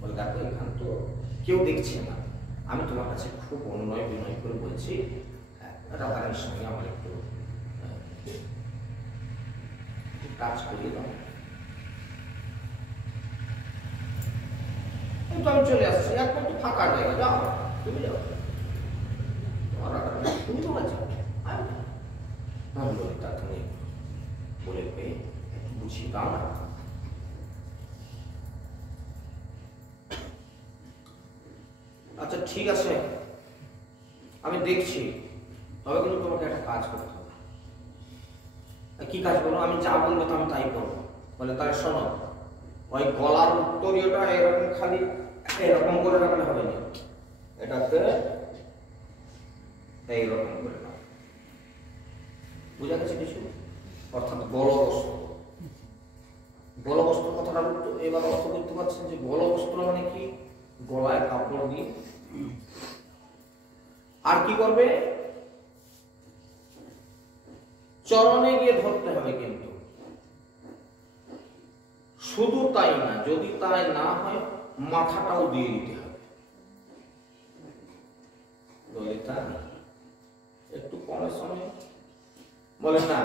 বলে দেখো, এখান তো কেউ দেখছে না, আমি তোমার কাছে খুব অনুনয় বিনয় করে বলছি, রাধারানীর সঙ্গে আমার একটু কাজ করিয়ে দাও। কিন্তু আমি চলে আসছি, এখন তো ফাঁকা জায়গা, যাও তুমি যাও, তুমি তোমার যাও। আমি ললিতা, তুমি বলে পেয়ে একটু বুঝিয়ে দাও না। আচ্ছা ঠিক আছে, আমি দেখছি, তবে কিন্তু তোমাকে একটা কাজ করতে হবে। কি কাজ করবো? আমি যা বলবো তো আমি তাই করবো। বলে তাহলে শোনো, ওই গলার উত্তরীয়টা এরকম খালি এরকম করে রাখলে হবে না, এটাকে এইরকম করে রাখ। বুঝা গেছে কিছু? অর্থাৎ গলবস্ত্র। গলবস্ত্র কথাটা এবার অর্থ করতে পারছেন যে গলবস্ত্র মানে কি? গলায় কাপড় দিয়ে। আর কি করবে? চরণে গিয়ে ধরতে হবে। কিন্তু শুধু তাই না, যদি তাই না হয় মাথাটাও দিয়ে দিতে হবে। ললিতা, একটু কমের সময় বলে না,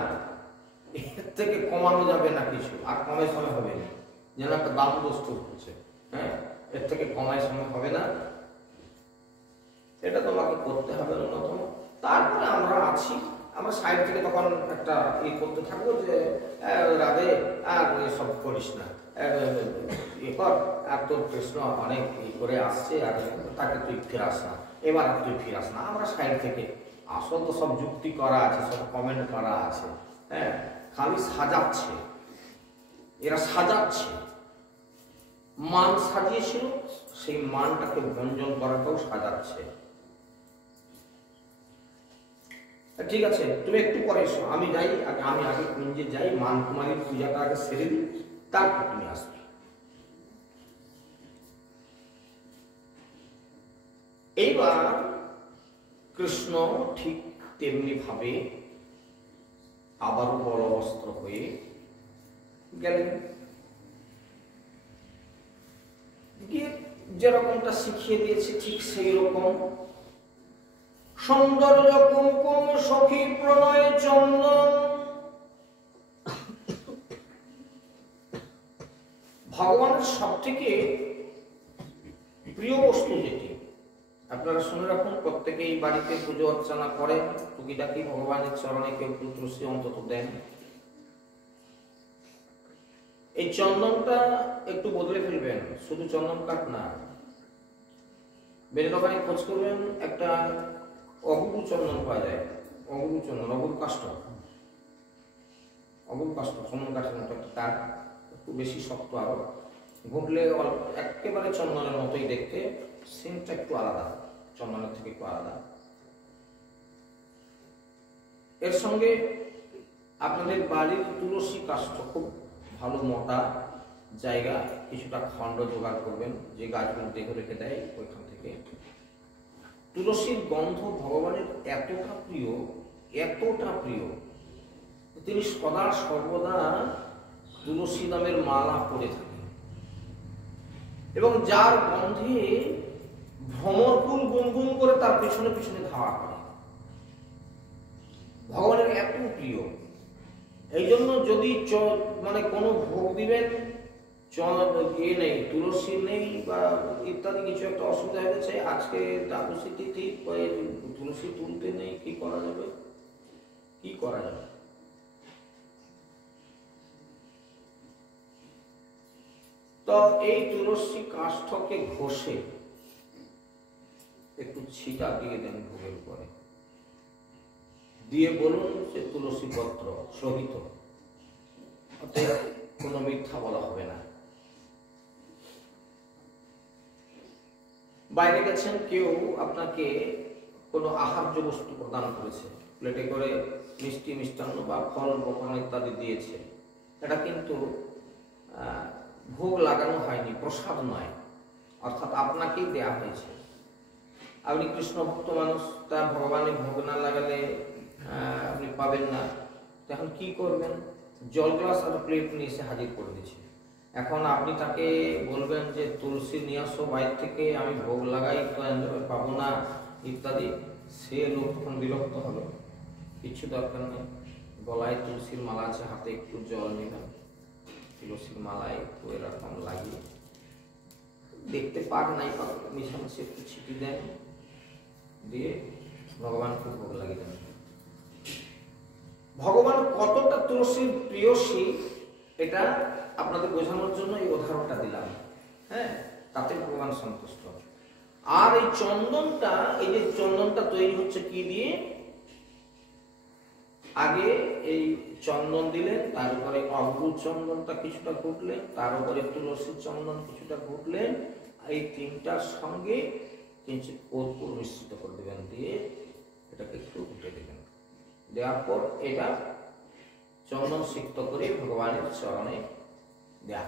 এর থেকে কমানো যাবে না কিছু, আর কমের সময় হবে না, যেন একটা দাম বস্তু হচ্ছে। হ্যাঁ, এর থেকে কমায় সময় হবে না, এটা তোমাকে করতে হবে ন্যূনতম। তারপরে আমরা আছি, আমরা সাইড থেকে তখন একটা করতে থাকবো যে রাধে আর সব করিস না, কর, আর তোর কৃষ্ণ অনেক করে আসছে, আর তাকে তুই ফিরাস না, এবার আর তুই ফিরাস না। আমরা সাইড থেকে, আসল তো সব যুক্তি করা আছে, সব কমেন্ট করা আছে। হ্যাঁ, খালি সাজাচ্ছে, এরা সাজাচ্ছে। মান সাজিয়েছিল, সেই মানটাকে ভঞ্জন করাটাও সাজাচ্ছে। ঠিক আছে, তুমি একটু পরে এসো, আমি যাই, আমি আগে কুঞ্জে যাই, মান কুমারীর পূজাটা আগে সেরে দিই, তারপর তুমি আসবে। এইবার কৃষ্ণ ঠিক তেমনি ভাবে আবারও বলবস্ত্র হয়ে গেলেন, গিয়ে যেরকমটা শিখিয়ে দিয়েছে ঠিক সেই রকম সৌন্দর্য কুমকুম সখী প্রণয় চন্দন। ভগবানের সব থেকে প্রিয় বস্তু যেটি, আপনারা শুনে রাখুন, প্রত্যেকেই বাড়িতে পুজো অর্চনা করে, টুকিটাকি ভগবানের চরণে কেউ তুলসী অন্তত দেন। এই চন্দনটা একটু বদলে ফেলবেন, শুধু চন্দন কাঠ না, বেড়ে দোকানে খোঁজ করবেন, একটা অগুরু চন্দন পাওয়া যায়, অগুরু চন্দন, অগুরু কাষ্ঠ, অগুরু কাষ্ঠ চন্দন কাঠের মতো একটা কাঠ, একটু বেশি শক্ত, আরো ঘুটলে একেবারে চন্দনের মতোই দেখতে, সেন্টটা একটু আলাদা, চন্দনের থেকে একটু আলাদা। এর সঙ্গে আপনাদের বাড়ির তুলসী কাষ্ঠ, খুব ভালো মোটা জায়গা, কিছুটা খণ্ড জোগাড় করবেন, যে গাছগুলো দেখে রেখে দেয় ওইখান থেকে। তুলসীর গন্ধ ভগবানের এতটা প্রিয়, এতটা প্রিয়, তিনি সদা সর্বদা তুলসী নামের মালা পরে থাকেন, এবং যার গন্ধে ভ্রমরকুল গুনগুন করে তার পেছনে পেছনে ধাওয়া করে। ভগবানের এত প্রিয়, এই জন্য যদি মানে কোনো ভোগ দিবেন, নেই, তুলসী নেই বা ইত্যাদি কিছু একটা অসুবিধা হয়ে গেছে, আজকে দ্বাদশী তিথি, তুলসী তুলতে নেই, কি করা যাবে? কি করা যাবে? তো এই তুলসী কাষ্ঠকে ঘষে একটু ছিটা দিয়ে দেন ভোগের উপরে, দিয়ে বলুন যে তুলসী পত্র সহিত, কোনো মিথ্যা বলা হবে না। বাইরে গেছেন, কেউ আপনাকে কোনো আহার্য বস্তু প্রদান করেছে, প্লেটে করে মিষ্টি মিষ্টান্ন বা ফল বপন ইত্যাদি দিয়েছে, এটা কিন্তু ভোগ লাগানো হয়নি, প্রসাদ নয়, অর্থাৎ আপনাকেই দেয়া হয়েছে। আপনি কৃষ্ণ ভক্ত মানুষ, তার ভগবানের ভোগ না লাগালে আপনি পাবেন না। এখন কি করবেন? জল গ্লাস আর প্লেট নিয়ে এসে হাজির করে দিচ্ছে। এখন আপনি তাকে বলবেন যে তুলসী নিয়ে আসো বাইরে থেকে, আমি ভোগ লাগাই তো পাবো না ইত্যাদি। সে লোক তখন বিরক্ত হলো। কিছু দরকার নেই, গলায় তুলসীর মালা আছে, হাতে একটু জল নেবেন, তুলসীর মালায় একটু এরকম লাগিয়ে, দেখতে পাক নাই পাক মিশামিশি একটু ছিটি দেন, দিয়ে ভগবানকে ভোগ লাগিয়ে দেন। ভগবান কতটা তুলসীর প্রিয়সী এটা আপনাদের বোঝানোর জন্য এই উদাহরণটা দিলাম। হ্যাঁ, তাতে ভগবান সন্তুষ্ট। আর এই চন্দনটা, এই যে চন্দনটা তৈরি হচ্ছে কি দিয়ে? আগে এই চন্দন দিলেন, তার উপরে অগ্রু চন্দনটা কিছুটা ঘুটলেন, তার উপরে তুলসী চন্দন কিছুটা ঘুটলেন, এই তিনটার সঙ্গে কিঞ্চিত কর্পূর মিশ্রিত করে দেবেন, দিয়ে এটাকে একটু ঘুটে দেবেন। দেওয়ার পর এটা চন্দন সিক্ত করে ভগবানের চরণে দেয়া।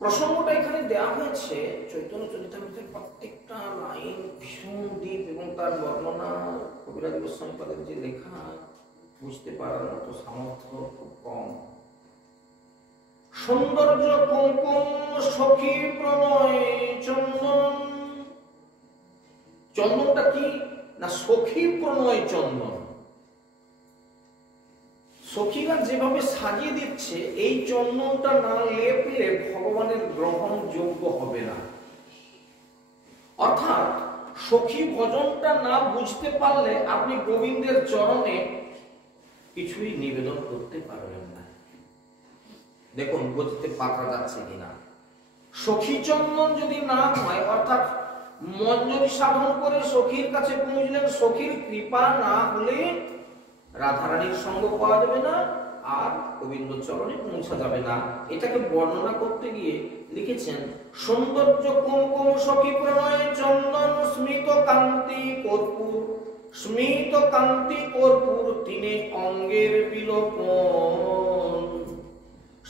প্রসঙ্গটা এখানে দেওয়া হয়েছে চৈতন্য চরিতামৃতের প্রত্যেকটা লাইন ভীষণ ডিপ, এবং তার বর্ণনা কবিরাজ গোস্বামীপাদের যে লেখা, বুঝতে পারার মতো সামর্থ্য খুব কম। সৌন্দর্য কুমকুম সখী প্রণয় চন্দন। চন্দনটা কি না? সখী প্রণয় চন্দন। সখীরা যেভাবে সাজিয়ে দিচ্ছে, এই চন্দনটা না লেপলে ভগবানের গ্রহণযোগ্য হবে না। অর্থাৎ সখী ভজনটা না বুঝতে পারলে আপনি গোবিন্দের চরণে কিছুই নিবেদন করতে পারবেন না। দেখুন বুঝতে পারা যাচ্ছে কিনা। সখী চন্দন যদি না হয়, অর্থাৎ মঞ্জরি সাধন করে সখীর কাছে পৌঁছলেন, সখীর কৃপা না হলে রাধারানীর সঙ্গ পাওয়া যাবে না, আর গোবিন্দ চরণে পৌঁছা যাবে না। এটাকে বর্ণনা করতে গিয়ে লিখেছেন, সৌন্দর্য কুমকুম সখী প্রণয় চন্দন স্মিত কান্তি কর্পূর। স্মিত কান্তি কর্পূর তিনে অঙ্গের বিলোপন।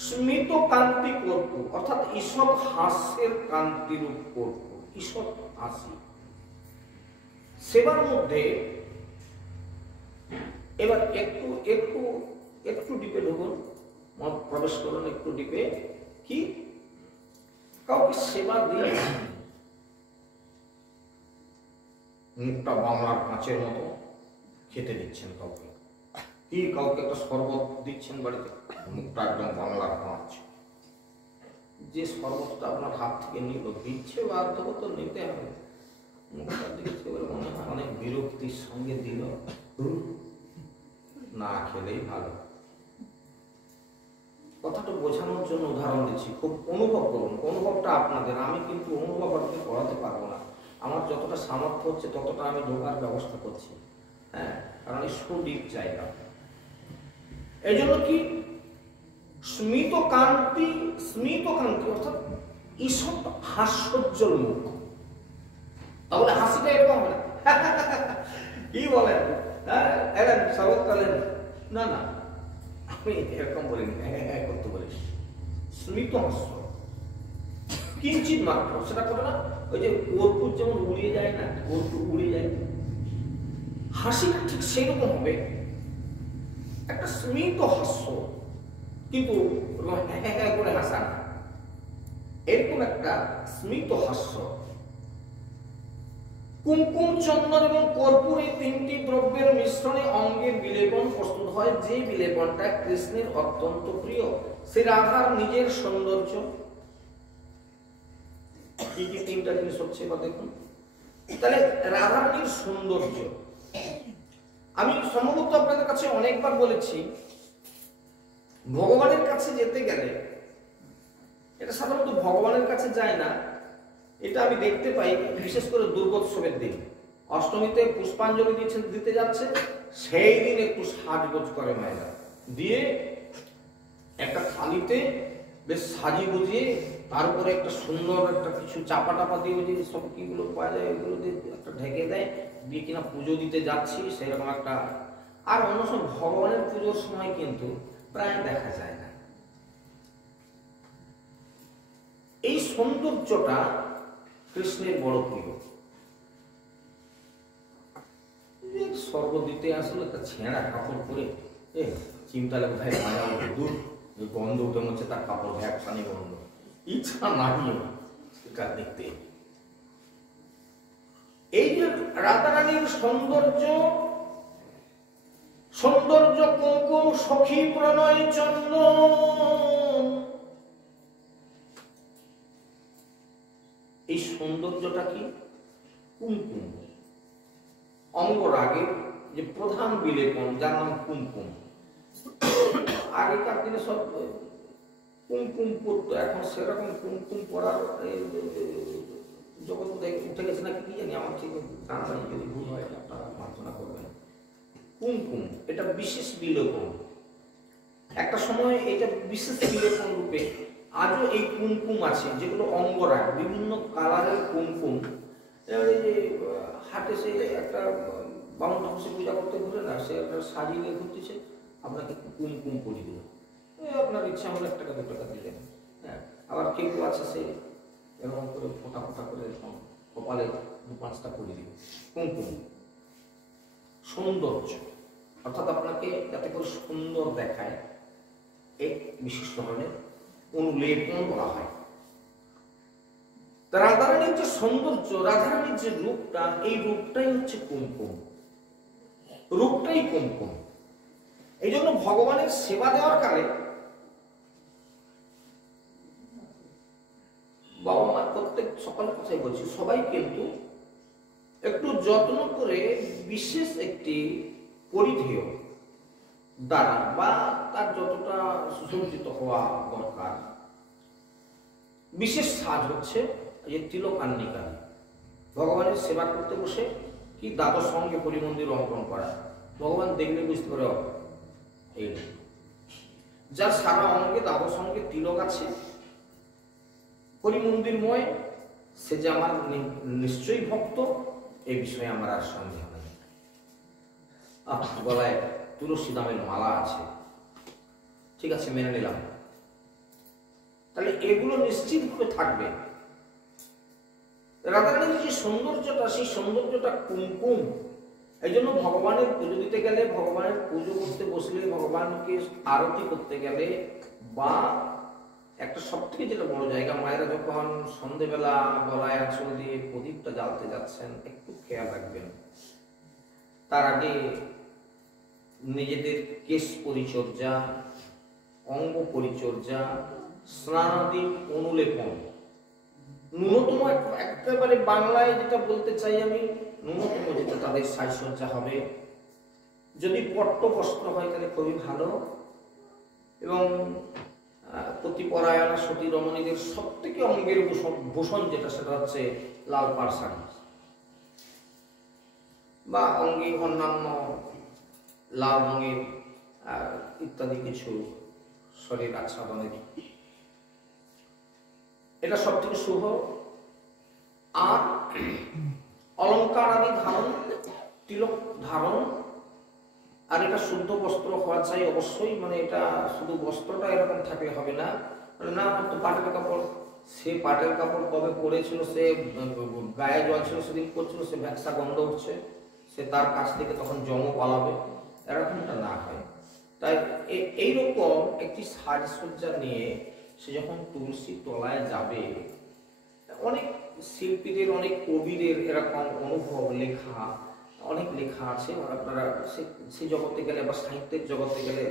স্মিত কান্তি কর্পূর অর্থাৎ ঈষৎ হাস্যের কান্তিরূপ কর্পূর, ঈষৎ হাসি। সেবার মধ্যে এবার একটু একটু একটু ডিপে ঢুকুন, প্রবেশ করুন একটু ডিপে। কি? কাউকে সেবা দিয়ে মুখটা বাংলার কাঁচের মতো খেতে দিচ্ছেন, কাউকে কি কাউকে একটা শরবত দিচ্ছেন বাড়িতে, মুখটা একদম বাংলার কাঁচ। যে শরবতটা আপনার হাত থেকে নিল, দিচ্ছে বাধ্য তো নিতে হবে, মুখটার দিকে মনে হয় অনেক বিরক্তির সঙ্গে দিল, না খেলেই ভালো। কথাটা বোঝানোর জন্য উদাহরণ দিচ্ছি, খুব অনুভব করুন। অনুভবটা আপনাদের, আমি কিন্তু অনুভব আপনাকে করাতে পারবো না। আমার যতটা সামর্থ্য হচ্ছে ততটা আমি ঢোকার ব্যবস্থা করছি। হ্যাঁ, কারণ এই সুদীপ জায়গা। এই জন্য কি স্মিত কান্তি, স্মিত কান্তি অর্থাৎ ঈষৎ হাস্যোজ্জ্বল মুখ। তাহলে হাসিটা এরকম হয় কি বলেন? হ্যাঁ, শরৎ কালেন না না, আমি এরকম বলিনি, করতে বলি স্মিত হাস্য কিঞ্চিত মাত্র, সেটা করে না। ওই যে কর্পূর যেমন উড়িয়ে যায় না, কর্পূর উড়িয়ে যায়, হাসিটা ঠিক সেরকম হবে, একটা স্মিত হাস্য, কিন্তু করে হাসা না, এরকম একটা স্মিত হাস্য। কুমকুম চন্দন এবং কর্পূর এই তিনটি দ্রব্যের মিশ্রণে অঙ্গের বিলেপন প্রস্তুত হয়, যে বিলেপনটা কৃষ্ণের অত্যন্ত প্রিয়। সে রাধার নিজের সৌন্দর্য। কি কি তিনটা জিনিস হচ্ছে বা দেখুন। তাহলে রাধারানীর সৌন্দর্য, আমি সম্ভবত আপনাদের কাছে অনেকবার বলেছি, ভগবানের কাছে যেতে গেলে, এটা সাধারণত ভগবানের কাছে যায় না, এটা আমি দেখতে পাই বিশেষ করে দুর্গোৎসবের দিন। অষ্টমীতে পুষ্পাঞ্জলি দিতে যাচ্ছে, সেই দিন একটু সাজগোজ করে মায়েরা, দিয়ে একটা থালিতে বেশ সাজিয়ে গুজিয়ে, তারপরে একটা সুন্দর একটা কিছু চাপা টাপা দিয়ে যে সব কিগুলো পাওয়া যায় ওইগুলো দিয়ে একটা ঢেকে দেয়, দিয়ে কিনা পুজো দিতে যাচ্ছি সেরকম একটা। আর অন্য সব ভগবানের পুজোর সময় কিন্তু প্রায় দেখা যায় না। এই সৌন্দর্যটা কৃষ্ণের বড় প্রিয়। স্বর্গ দিতে আসলে একটা ছেঁড়া কাপড় পরে চিমটালে কোথায় মায়া উঠে, দূর গন্ধ উঠে মনে হচ্ছে তার কাপড় ভ্যাকসানি গন্ধ, ইচ্ছা নাই সেটা দেখতে। এই যে রাধারানীর সৌন্দর্য, সৌন্দর্য কুমকুম সখী প্রণয় চন্দন, এই সৌন্দর্যটা কি? কুমকুম, অঙ্গরাগের যে প্রধান বিলেপন, যার নাম কুমকুম। আগেকার দিনে সব কুমকুম পরতো, এখন সেরকম কুমকুম পরার জগৎ উঠে গেছে নাকি কি জানি, আমার ঠিক জানা নেই, যদি ভুল হয় আপনারা মার্জনা করবেন। কুমকুম এটা বিশেষ বিলেপন, একটা সময় এটা বিশেষ বিলেপন রূপে আজও এই কুমকুম আছে, যেগুলো অঙ্গরাগ, বিভিন্ন কালারের কুমকুম। হাটে সে একটা বামন ঠাকুর পূজা করতে ঘুরে না, সে একটা সাজিয়ে ঘুরতেছে, আপনাকে কুমকুম করে দিল, আপনার ইচ্ছা হলো 1 টাকা 2 টাকা দিলেন। হ্যাঁ, আবার কেউ আছে সে এরকম করে ফোটা ফোটা করে এরকম কপালে 2-5টা করে দিল। কুমকুম সৌন্দর্য, অর্থাৎ আপনাকে যাতে করে সুন্দর দেখায়, এক বিশেষ ধরনের অনুলেপন করা হয়। রাধারানীর যে সৌন্দর্য, রাধারানীর যে রূপটা, এই রূপটাই হচ্ছে কুমকুম, রূপটাই কুমকুম। এই জন্য ভগবানের সেবা দেওয়ার কালে বাবা মা, প্রত্যেক সকাল কথাই বলছি, সবাই কিন্তু একটু যত্ন করে বিশেষ একটি পরিধেয় দ্বারা বা তার যতটা সুসজ্জিত হওয়া দরকার, বিশেষ সাজ হচ্ছে যে তিলকান্নিকা। ভগবানের সেবা করতে বসে কি দ্বাদশ সঙ্গে পরিমন্দির অঙ্কন করা, ভগবান দেখলে বুঝতে পারে এই যার সারা অঙ্গে দ্বাদশ সঙ্গে তিলক আছে, পরিমন্দিরময়, সে যে আমার নিশ্চয়ই ভক্ত, এই বিষয়ে আমার আর সন্দেহ নেই। গলায় তুলসী দামের মালা আছে, ঠিক আছে মেনে নিলাম, তাহলে এগুলো নিশ্চিতভাবে থাকবে। রাধারানীর যে সৌন্দর্যটা, সেই সৌন্দর্যটা কুমকুম। এই জন্য ভগবানের পুজো দিতে গেলে, ভগবানের পুজো করতে বসলে, ভগবানকে আরতি করতে গেলে, বা একটা সব থেকে যেটা বড় জায়গা, মায়েরা যখন সন্ধেবেলা গলায় আঁচল দিয়ে প্রদীপটা জ্বালতে যাচ্ছেন, একটু খেয়াল রাখবেন। তার আগে নিজেদের কেশ পরিচর্যা, অঙ্গ পরিচর্যা, স্নানাদি, অনুলেপন, ন্যূনতম একেবারে বাংলায় যেটা বলতে চাই আমি, ন্যূনতম যেটা তাদের সাজসজ্জা হবে। যদি পট্ট বস্ত্র হয় তাহলে খুবই ভালো। এবং প্রতিপরায়ণা সতী রমণীদের সব থেকে অঙ্গের ভূষণ যেটা, সেটা হচ্ছে লাল পাড় শাড়ি, বা অঙ্গে অন্যান্য লাল রঙের ইত্যাদি কিছু শরীর আচ্ছাদনের, এটা সব থেকে শুভ। আর অলঙ্কার আদি ধারণ, তিলক ধারণ, আর এটা শুদ্ধ বস্ত্র হওয়া চাই অবশ্যই। মানে এটা শুধু বস্ত্রটা এরকম থাকলে হবে না, না তো পাটের কাপড়, সে পাটের কাপড় কবে পরেছিল, সে গায়ে জল ছিল সেদিন করছিল, সে ভ্যাকসা গন্ধ উঠছে, সে তার কাছ থেকে তখন জমও পালাবে, এরকমটা না হয়। তাই এইরকম একটি সাজসজ্জা নিয়ে সে যখন তুলসী তলায় যাবে, অনেক শিল্পীদের, অনেক কবিদের এরকম অনুভব লেখা, অনেক লেখা আছে। আপনারা সে জগতে গেলে বা সাহিত্যের জগতে গেলে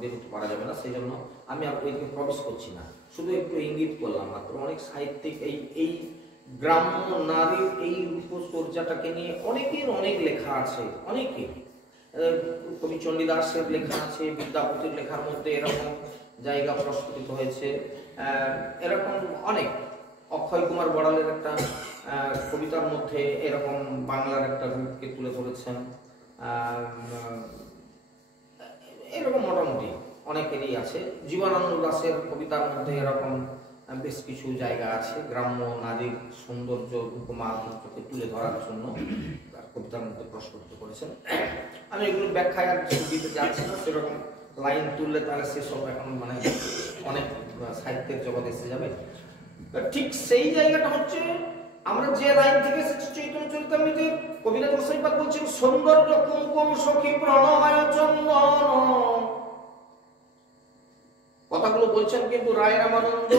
বেরোতে পারা যাবে না, সেই জন্য আমি আর ওইদিকে প্রবেশ করছি না, শুধু একটু ইঙ্গিত করলাম মাত্র। অনেক সাহিত্যিক এই গ্রাম্য নারীর এই রূপচর্যাটাকে নিয়ে অনেকের অনেক লেখা আছে, অনেকের। কবি চণ্ডীদাসের লেখা আছে, বিদ্যাপতির লেখার মধ্যে এরকম জায়গা প্রস্ফুটিত হয়েছে, এরকম অনেক। অক্ষয় কুমার বড়ালের একটা কবিতার মধ্যে এরকম বাংলার একটা রূপকে তুলে ধরেছেন। এরকম মোটামুটি অনেকেরই আছে। জীবনানন্দ দাশের কবিতার মধ্যে এরকম বেশ কিছু জায়গা আছে, গ্রাম্য নারীর সৌন্দর্য উপমাকে তুলে ধরার জন্য তার কবিতার মধ্যে প্রস্ফুটিত করেছেন। আমি এগুলো ব্যাখ্যায় আর দিতে যাচ্ছি না, সেরকম লাইন তুললে তাহলে সেসব এখন মানে অনেক সাহিত্যের জগৎ এসে যাবে। ঠিক সেই জায়গাটা হচ্ছে আমরা যে লাইন থেকে এসেছি চৈতন্য চরিতামৃতের কবিরাজ গোসাইপাদ বলছেন সৌন্দর্য কুমকুম সখী প্রণয় চন্দন। কথাগুলো বলছেন কিন্তু রায় রামানন্দ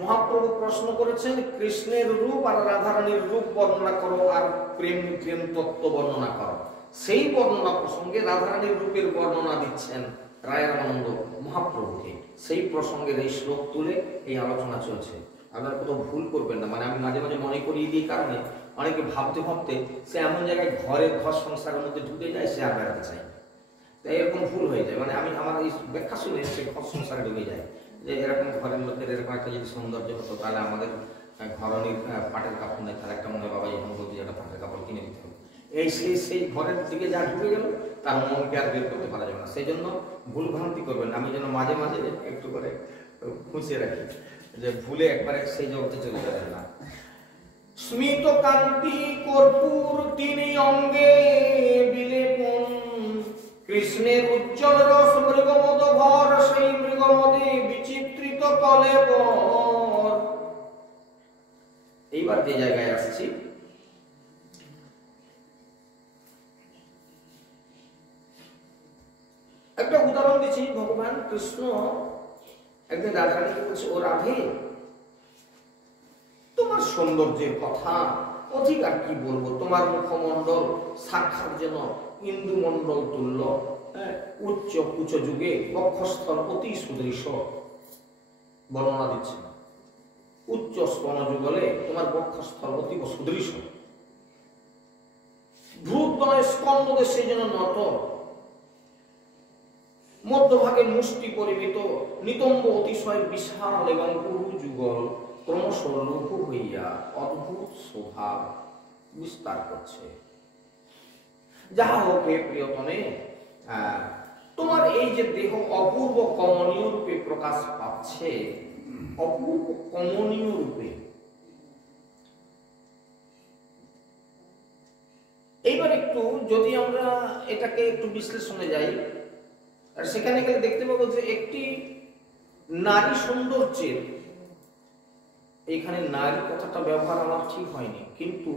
মহাপ্রভু প্রশ্ন করেছেন কৃষ্ণের রূপ আর রাধারানীর রূপ বর্ণনা করো আর প্রেম প্রেম তত্ত্ব বর্ণনা করো। সেই বর্ণনা প্রসঙ্গে রাধারানীর রূপের বর্ণনা দিচ্ছেন রায় রামানন্দ মহাপ্রভুকে। সেই প্রসঙ্গের এই শ্লোক তুলে এই আলোচনা চলছে। আপনারা কোথাও ভুল করবেন না, মানে আমি মাঝে মাঝে মনে করিয়ে দিই কারণে অনেকে ভাবতে ভাবতে সে এমন জায়গায় ঘর সংসারের মধ্যে ঢুকে যায় সে আর বেড়াতে চায়, তাই এরকম ভুল হয়ে যায়। মানে আমি আমার এই ব্যাখ্যা শুনে সে ঘর সংসারে ঢুকে যায় যে এরকম ঘরের লোকের এরকম একটা যদি সৌন্দর্য হতো তাহলে আমাদের ঘরণীর পাটের কাপড় নেই, তাহলে একটা মনে হয় বাবা যখন বলছি একটা পাটের কাপড় কিনে দিতে হবে। এই সেই ঘরের দিকে যা ঢুকে গেল তার মনকে আর বের করতে পারা যাবে না। সেই জন্য ভুল ভ্রান্তি করবেন। আমি যেন মাঝে মাঝে একটু করে খুঁচিয়ে রাখি যে ভুলে একবারে সেই জগতে চলে যাবেন না। স্মিত কান্তি কর্পূর তিনি অঙ্গে বিলেপন, কৃষ্ণের উজ্জ্বল রস মৃগমদ ভর, সেই মৃগমদে বিচিত্রিত কলেবর। এইবার যে জায়গায় আসছি, একটা উদাহরণ দিচ্ছি। ভগবান কৃষ্ণ একদিন রাধারানীকে বলছে, ও রাধে তোমার সৌন্দর্যের কথা অধিক আর কি বলবো, তোমার মুখমণ্ডল সাক্ষাৎ যেন ইন্দু মণ্ডল তুল্য, উচ্চ উচ্চ যুগে বক্ষস্থল অতি সুদৃশ। বর্ণনা দিচ্ছে উচ্চ স্তন যুগলে তোমার বক্ষস্থল অতীব সুদৃশ, ভ্রূদ্বয় স্কন্ধ সেই যেন নত, মধ্যভাগে মুষ্টি পরিমিত, নিতম্ব অতিশয় বিশাল এবং পুরু যুগল ক্রমশ লঘু হইয়া অদ্ভুত শোভা বিস্তার করছে। যাহা হোক হে প্রিয়তমে, তোমার এই যে দেহ অপূর্ব কমনীয় রূপে প্রকাশ পাচ্ছে, অপূর্ব কমনীয় রূপে। এইবার একটু যদি আমরা এটাকে একটু বিশ্লেষণে যাই, আর সেখানে গেলে দেখতে পাবো যে একটি নারী সৌন্দর্যের, এইখানে নারী কথাটা ব্যবহার আমার ঠিক হয়নি, কিন্তু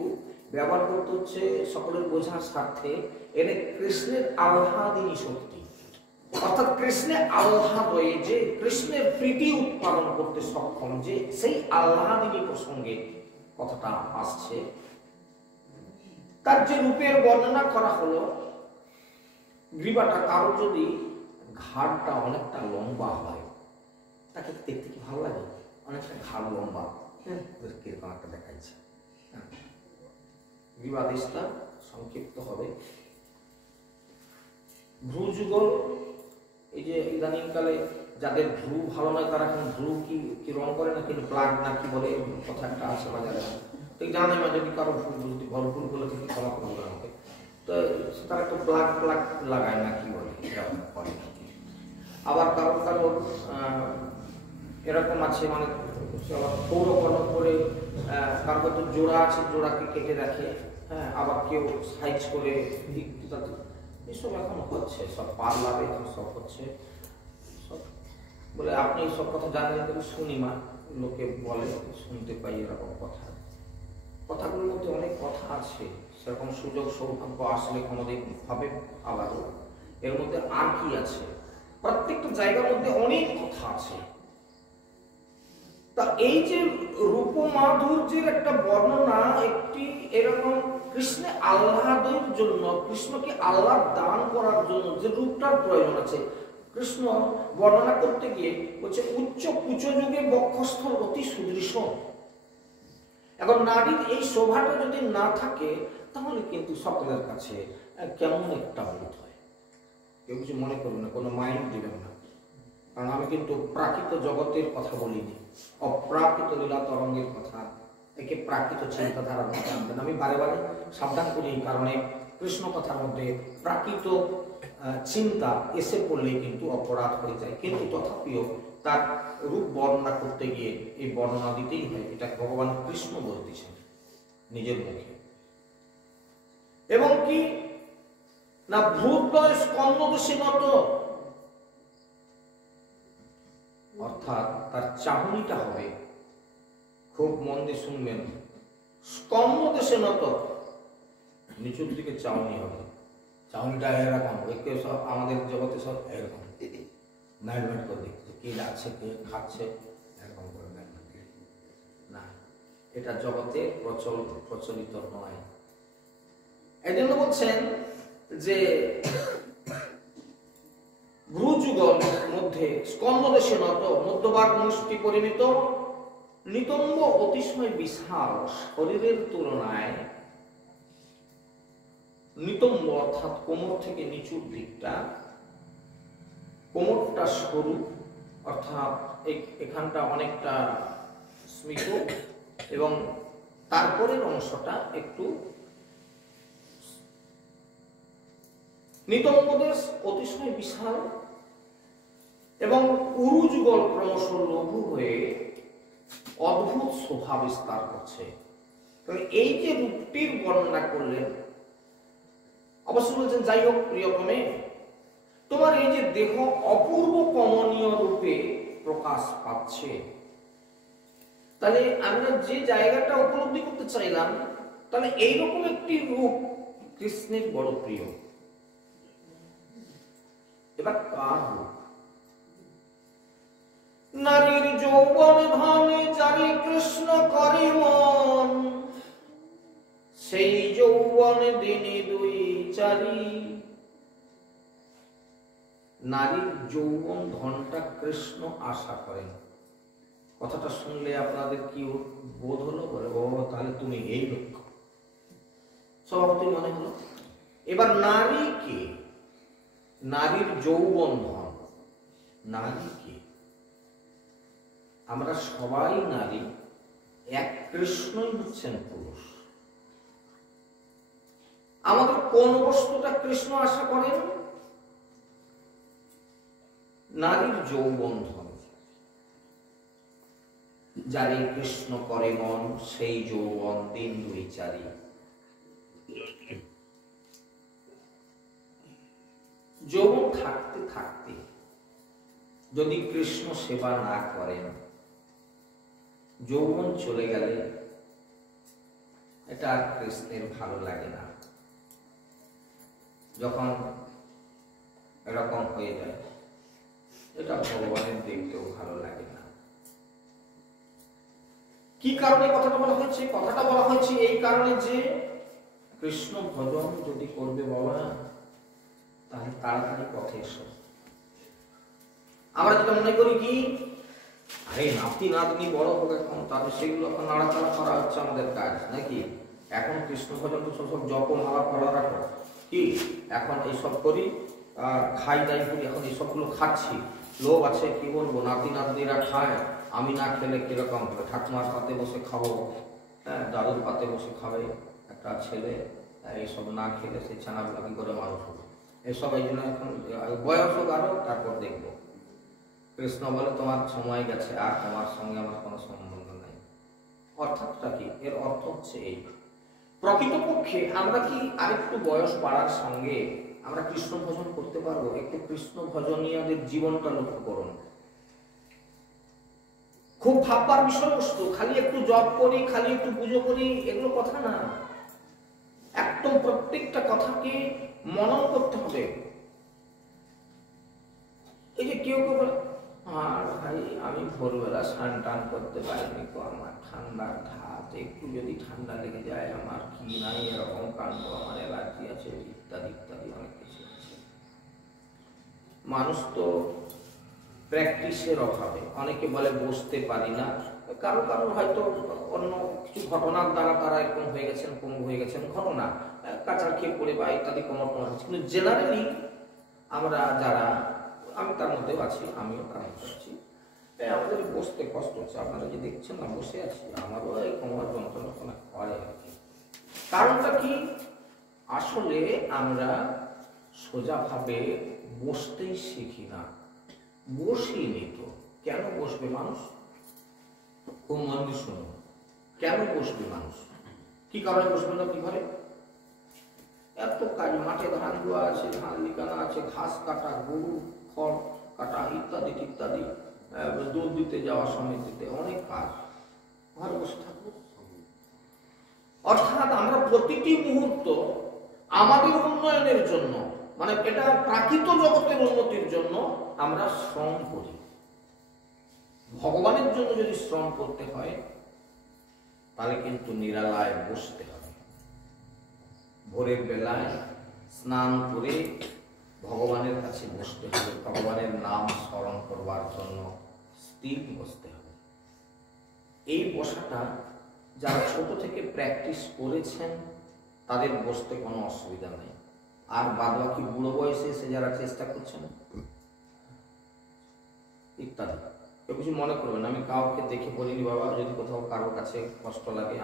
ব্যবহার করতে হচ্ছে সকলের বোঝার স্বার্থে। এনে কৃষ্ণের আহ্লাদিনী শক্তি, অর্থাৎ কৃষ্ণের আহ্লাদয়ে যে কৃষ্ণের প্রীতি উৎপাদন করতে সক্ষম, যে সেই আহ্লাদিনী প্রসঙ্গে কথাটা আসছে। তার যে রূপের বর্ণনা করা হলো, গ্রীবাটা কারো যদি ঘাড়টা অনেকটা লম্বা হয় তাকে দেখতে কি ভালো লাগে? অনেকটা ঘাড় লম্বা, কিরকম একটা দেখাচ্ছে। গ্রীবাদেশটা সংক্ষিপ্ত হবে। ভ্রু যুগল, এই যে ইদানিং কালে যাদের ভ্রু ভালো নয় তারা এখন ভ্রু কি রং করে না, কিন্তু প্লাগ না কি বলে কথা একটা আছে বাজারে, ঠিক জানে না। যদি কারো ভুল যদি ভুল বলে থেকে ক্ষমা করবে আমাকে, তো তারা একটু প্লাগ লাগায় না কি বলে, এরকম করে। আবার কারো কারো এরকম আছে, মানে পৌরকর্ণ করে কারো হয়তো জোড়া আছে, জোড়াকে কেটে রাখে, হ্যাঁ, আবার কেউ সাইজ করে, এসব এখন হচ্ছে, সব পার্লারে সব হচ্ছে সব। বলে আপনি সব কথা জানেন, কিন্তু শুনি মা, লোকে বলে শুনতে পাই এরকম কথা। কথাগুলোর মধ্যে অনেক কথা আছে, সেরকম সুযোগ সৌভাগ্য আসলে কোনোদিন হবে আলাদা। এর মধ্যে আর কি আছে? প্রত্যেকটা জায়গার মধ্যে অনেক কথা আছে। তা এই যে রূপ মাধুর্যের একটা বর্ণনা, একটি এরকম কৃষ্ণের আহ্লাদের জন্য, কৃষ্ণকে আহ্লাদ দান করার জন্য যে রূপটার প্রয়োজন আছে, কৃষ্ণ বর্ণনা করতে গিয়ে বলছে উচ্চ কুচ যুগে বক্ষস্থল অতি সুদৃশ। এখন নারীর এই শোভাটা যদি না থাকে তাহলে কিন্তু সকলের কাছে কেমন একটা বোধ হয়। কেউ কিছু মনে করবেন না, কোনো মাইন্ড দিবেন না, কারণ আমি কিন্তু প্রাকৃত জগতের কথা বলিনি, অপ্রাকৃত লীলা তরঙ্গের কথা, একে প্রাকৃত চিন্তাধারার কথা আনবেন। আমি বারে বারে সাবধান করি, এই কারণে কৃষ্ণ কথার মধ্যে প্রাকৃত চিন্তা এসে পড়লেই কিন্তু অপরাধ হয়ে যায়। কিন্তু তথাপিও তার রূপ বর্ণনা করতে গিয়ে এই বর্ণনা দিতেই হয়, এটা ভগবান কৃষ্ণ বলতেছেন নিজের মুখে। এবং কি না, ভূতদয় স্কন্ধদেশে নত, অর্থাৎ তার চাহনিটা হবে খুব মন দিয়ে শুনবেন। স্কন্ধদেশে নত, নিচুর দিকে চাউনি হবে। চাউনিটা এরকম, ওইকে সব আমাদের জগতে সব এরকম ম্যাডমেট করে দেখছে, কে যাচ্ছে কে খাচ্ছে এরকম করে ম্যাডমেট না, এটা জগতে প্রচলিত নয়। এই জন্য বলছেন যে ভ্রুযুগল মধ্যে স্কন্ধদেশে নত, মধ্যভাগ মুষ্টি পরিমিত, নিতম্ব অতিশয় বিশাল, শরীরের তুলনায় নিতম্ব অর্থাৎ কোমর থেকে নিচুর দিকটা, কোমরটা সরু অর্থাৎ এখানটা অনেকটা স্মিত এবং তারপরের অংশটা একটু নিতম্বদেশ অতিশয় বিশাল এবং উরুযুগল ক্রমশ লঘু হয়ে অদ্ভুত শোভা বিস্তার করছে। তাহলে এই যে রূপটির বর্ণনা করলেন, অবশ্য বলছেন যাই হোক প্রিয়তমে, তোমার এই যে দেহ অপূর্ব কমনীয় রূপে প্রকাশ পাচ্ছে, তাহলে আমরা যে জায়গাটা উপলব্ধি করতে চাইলাম, তাহলে এইরকম একটি রূপ কৃষ্ণের বড় প্রিয়। এবার কার রূপ? নারীর যৌবন ধনে যারে কৃষ্ণ করে মন, সেই যৌবন দিনে দুই চারি। নারীর যৌবন ধনটা কৃষ্ণ আশা করেন। কথাটা শুনলে আপনাদের কি বোধ হলো? বলে ও তাহলে তুমি এই লক্ষ্য স্বভাবতই মনে হলো। এবার নারী কে? নারীর যৌবন ধন, নারী কে? আমরা সবাই নারী, এক কৃষ্ণই হচ্ছেন পুরুষ। আমাদের কোন বস্তুটা কৃষ্ণ আশা করেন? নারীর যৌবন ধন, যারে কৃষ্ণ করে মন, সেই যৌবন দিন দুই চারি। যৌবন থাকতে থাকতে যদি কৃষ্ণ সেবা না করেন, যৌবন চলে গেলে এটা আর কৃষ্ণের ভালো লাগে না। যখন এরকম হয়ে যায়, এটা ভগবানের দেখতেও ভালো লাগে না। কি কারণে কথাটা বলা হয়েছে? কথাটা বলা হয়েছে এই কারণে যে কৃষ্ণ ভজন যদি করবে বাবা, তাহলে তাড়াতাড়ি পথে এসো। আমরা যেটা মনে করি কি, আরে নাতি নাতনি বড় হোক এখন, তাদের সেগুলো এখন নাড়াচাড়া করা হচ্ছে আমাদের কাজ নাকি? এখন কৃষ্ণ ভজন তো সব জপমালা করা রাখো কি, এখন এইসব করি, খাই দাই করি, এখন এইসবগুলো খাচ্ছি। লোভ আছে কি বলবো, নাতি নাতনিরা খায়, আমি না খেলে কিরকম হবে? ঠাকুমার পাতে বসে খাবো, হ্যাঁ, দাদুর পাতে বসে খাবে একটা ছেলে, এইসব না খেলে সেই ছানাগুলো কি করে মানুষ হবে? এইসব এই জন্য এখন বয়স হোক আরো, তারপর দেখবো। কৃষ্ণ বলে তোমার সময় গেছে, আর তোমার সঙ্গে আমার কোনো সম্বন্ধ নাই। অর্থাৎটা কি? এর অর্থ হচ্ছে এই, প্রকৃতপক্ষে আমরা কি আরেকটু বয়স বাড়ার সঙ্গে আমরা কৃষ্ণ ভজন করতে পারবো? একটু কৃষ্ণ ভজনীয়দের জীবনটা লক্ষ্য করুন। খুব ভাববার বিষয়বস্তু। খালি একটু জপ করি, খালি একটু পুজো করি, এগুলো কথা না। একদম প্রত্যেকটা কথাকে মনন করতে হবে। এই যে কেউ কেউ বলে, আর ভাই আমি ভোরবেলা স্নান টান করতে পারিনি, তো আমার ঠান্ডার ধাত, একটু যদি ঠান্ডা লেগে যায়, আমার কি নাই এরকম কাণ্ড, আমার অ্যালার্জি আছে, ইত্যাদি ইত্যাদি অনেক কিছু আছে। মানুষ তো প্র্যাকটিসের অভাবে, অনেকে বলে বসতে পারি না, কারো কারো হয়তো অন্য কিছু ঘটনার দ্বারা তারা এরকম হয়ে গেছেন, পঙ্গু হয়ে গেছেন, ঘটনা কাঁচা খেয়ে পড়ে বা ইত্যাদি কোনো আছে। কিন্তু জেনারেলি আমরা যারা, আমি তার মধ্যেও আছি, আমিও তার মধ্যে আছি, আমাদের বসতে কষ্ট হচ্ছে। আপনারা যে দেখছেন না বসে আছি, আমারও এই কোমর যন্ত্রণা করে আর কি। কারণটা কি? আসলে আমরা সোজাভাবে বসতেই শিখি না, বসিনি তো। কেন বসবে মানুষ? খুব মন দিয়ে শুনুন, কেন বসবে মানুষ? কি কারণে বসবে না? কি ঘরে এত কাজ, মাঠে ধান রোয়া আছে, ধান লিকানা আছে, ঘাস কাটা, গরু খড় কাটা ইত্যাদি ইত্যাদি, দুধ দিতে যাওয়া, সময় দিতে অনেক কাজ, ঘরে বসে প্রতিটি মুহূর্ত আমাদের উন্নয়নের জন্য, মানে এটা প্রাকৃত জগতের উন্নতির জন্য আমরা শ্রম করি। ভগবানের জন্য যদি শ্রম করতে হয় তাহলে কিন্তু নিরালায় বসতে হবে। ভোরের বেলায় স্নান করে ভগবানের কাছে বসতে হবে, ভগবানের নাম স্মরণ করবার জন্য স্থির বসতে হবে। এই বসাটা যারা ছোট থেকে প্র্যাকটিস করেছেন তাদের বসতে কোনো অসুবিধা নেই। আর বাদ বাকি বুড়ো বয়সে এসে যারা চেষ্টা করছেন ইত্যাদি, কেউ কিছু মনে করবেন, আমি কাউকে দেখে বলিনি বাবা, যদি কোথাও কারোর কাছে কষ্ট লাগে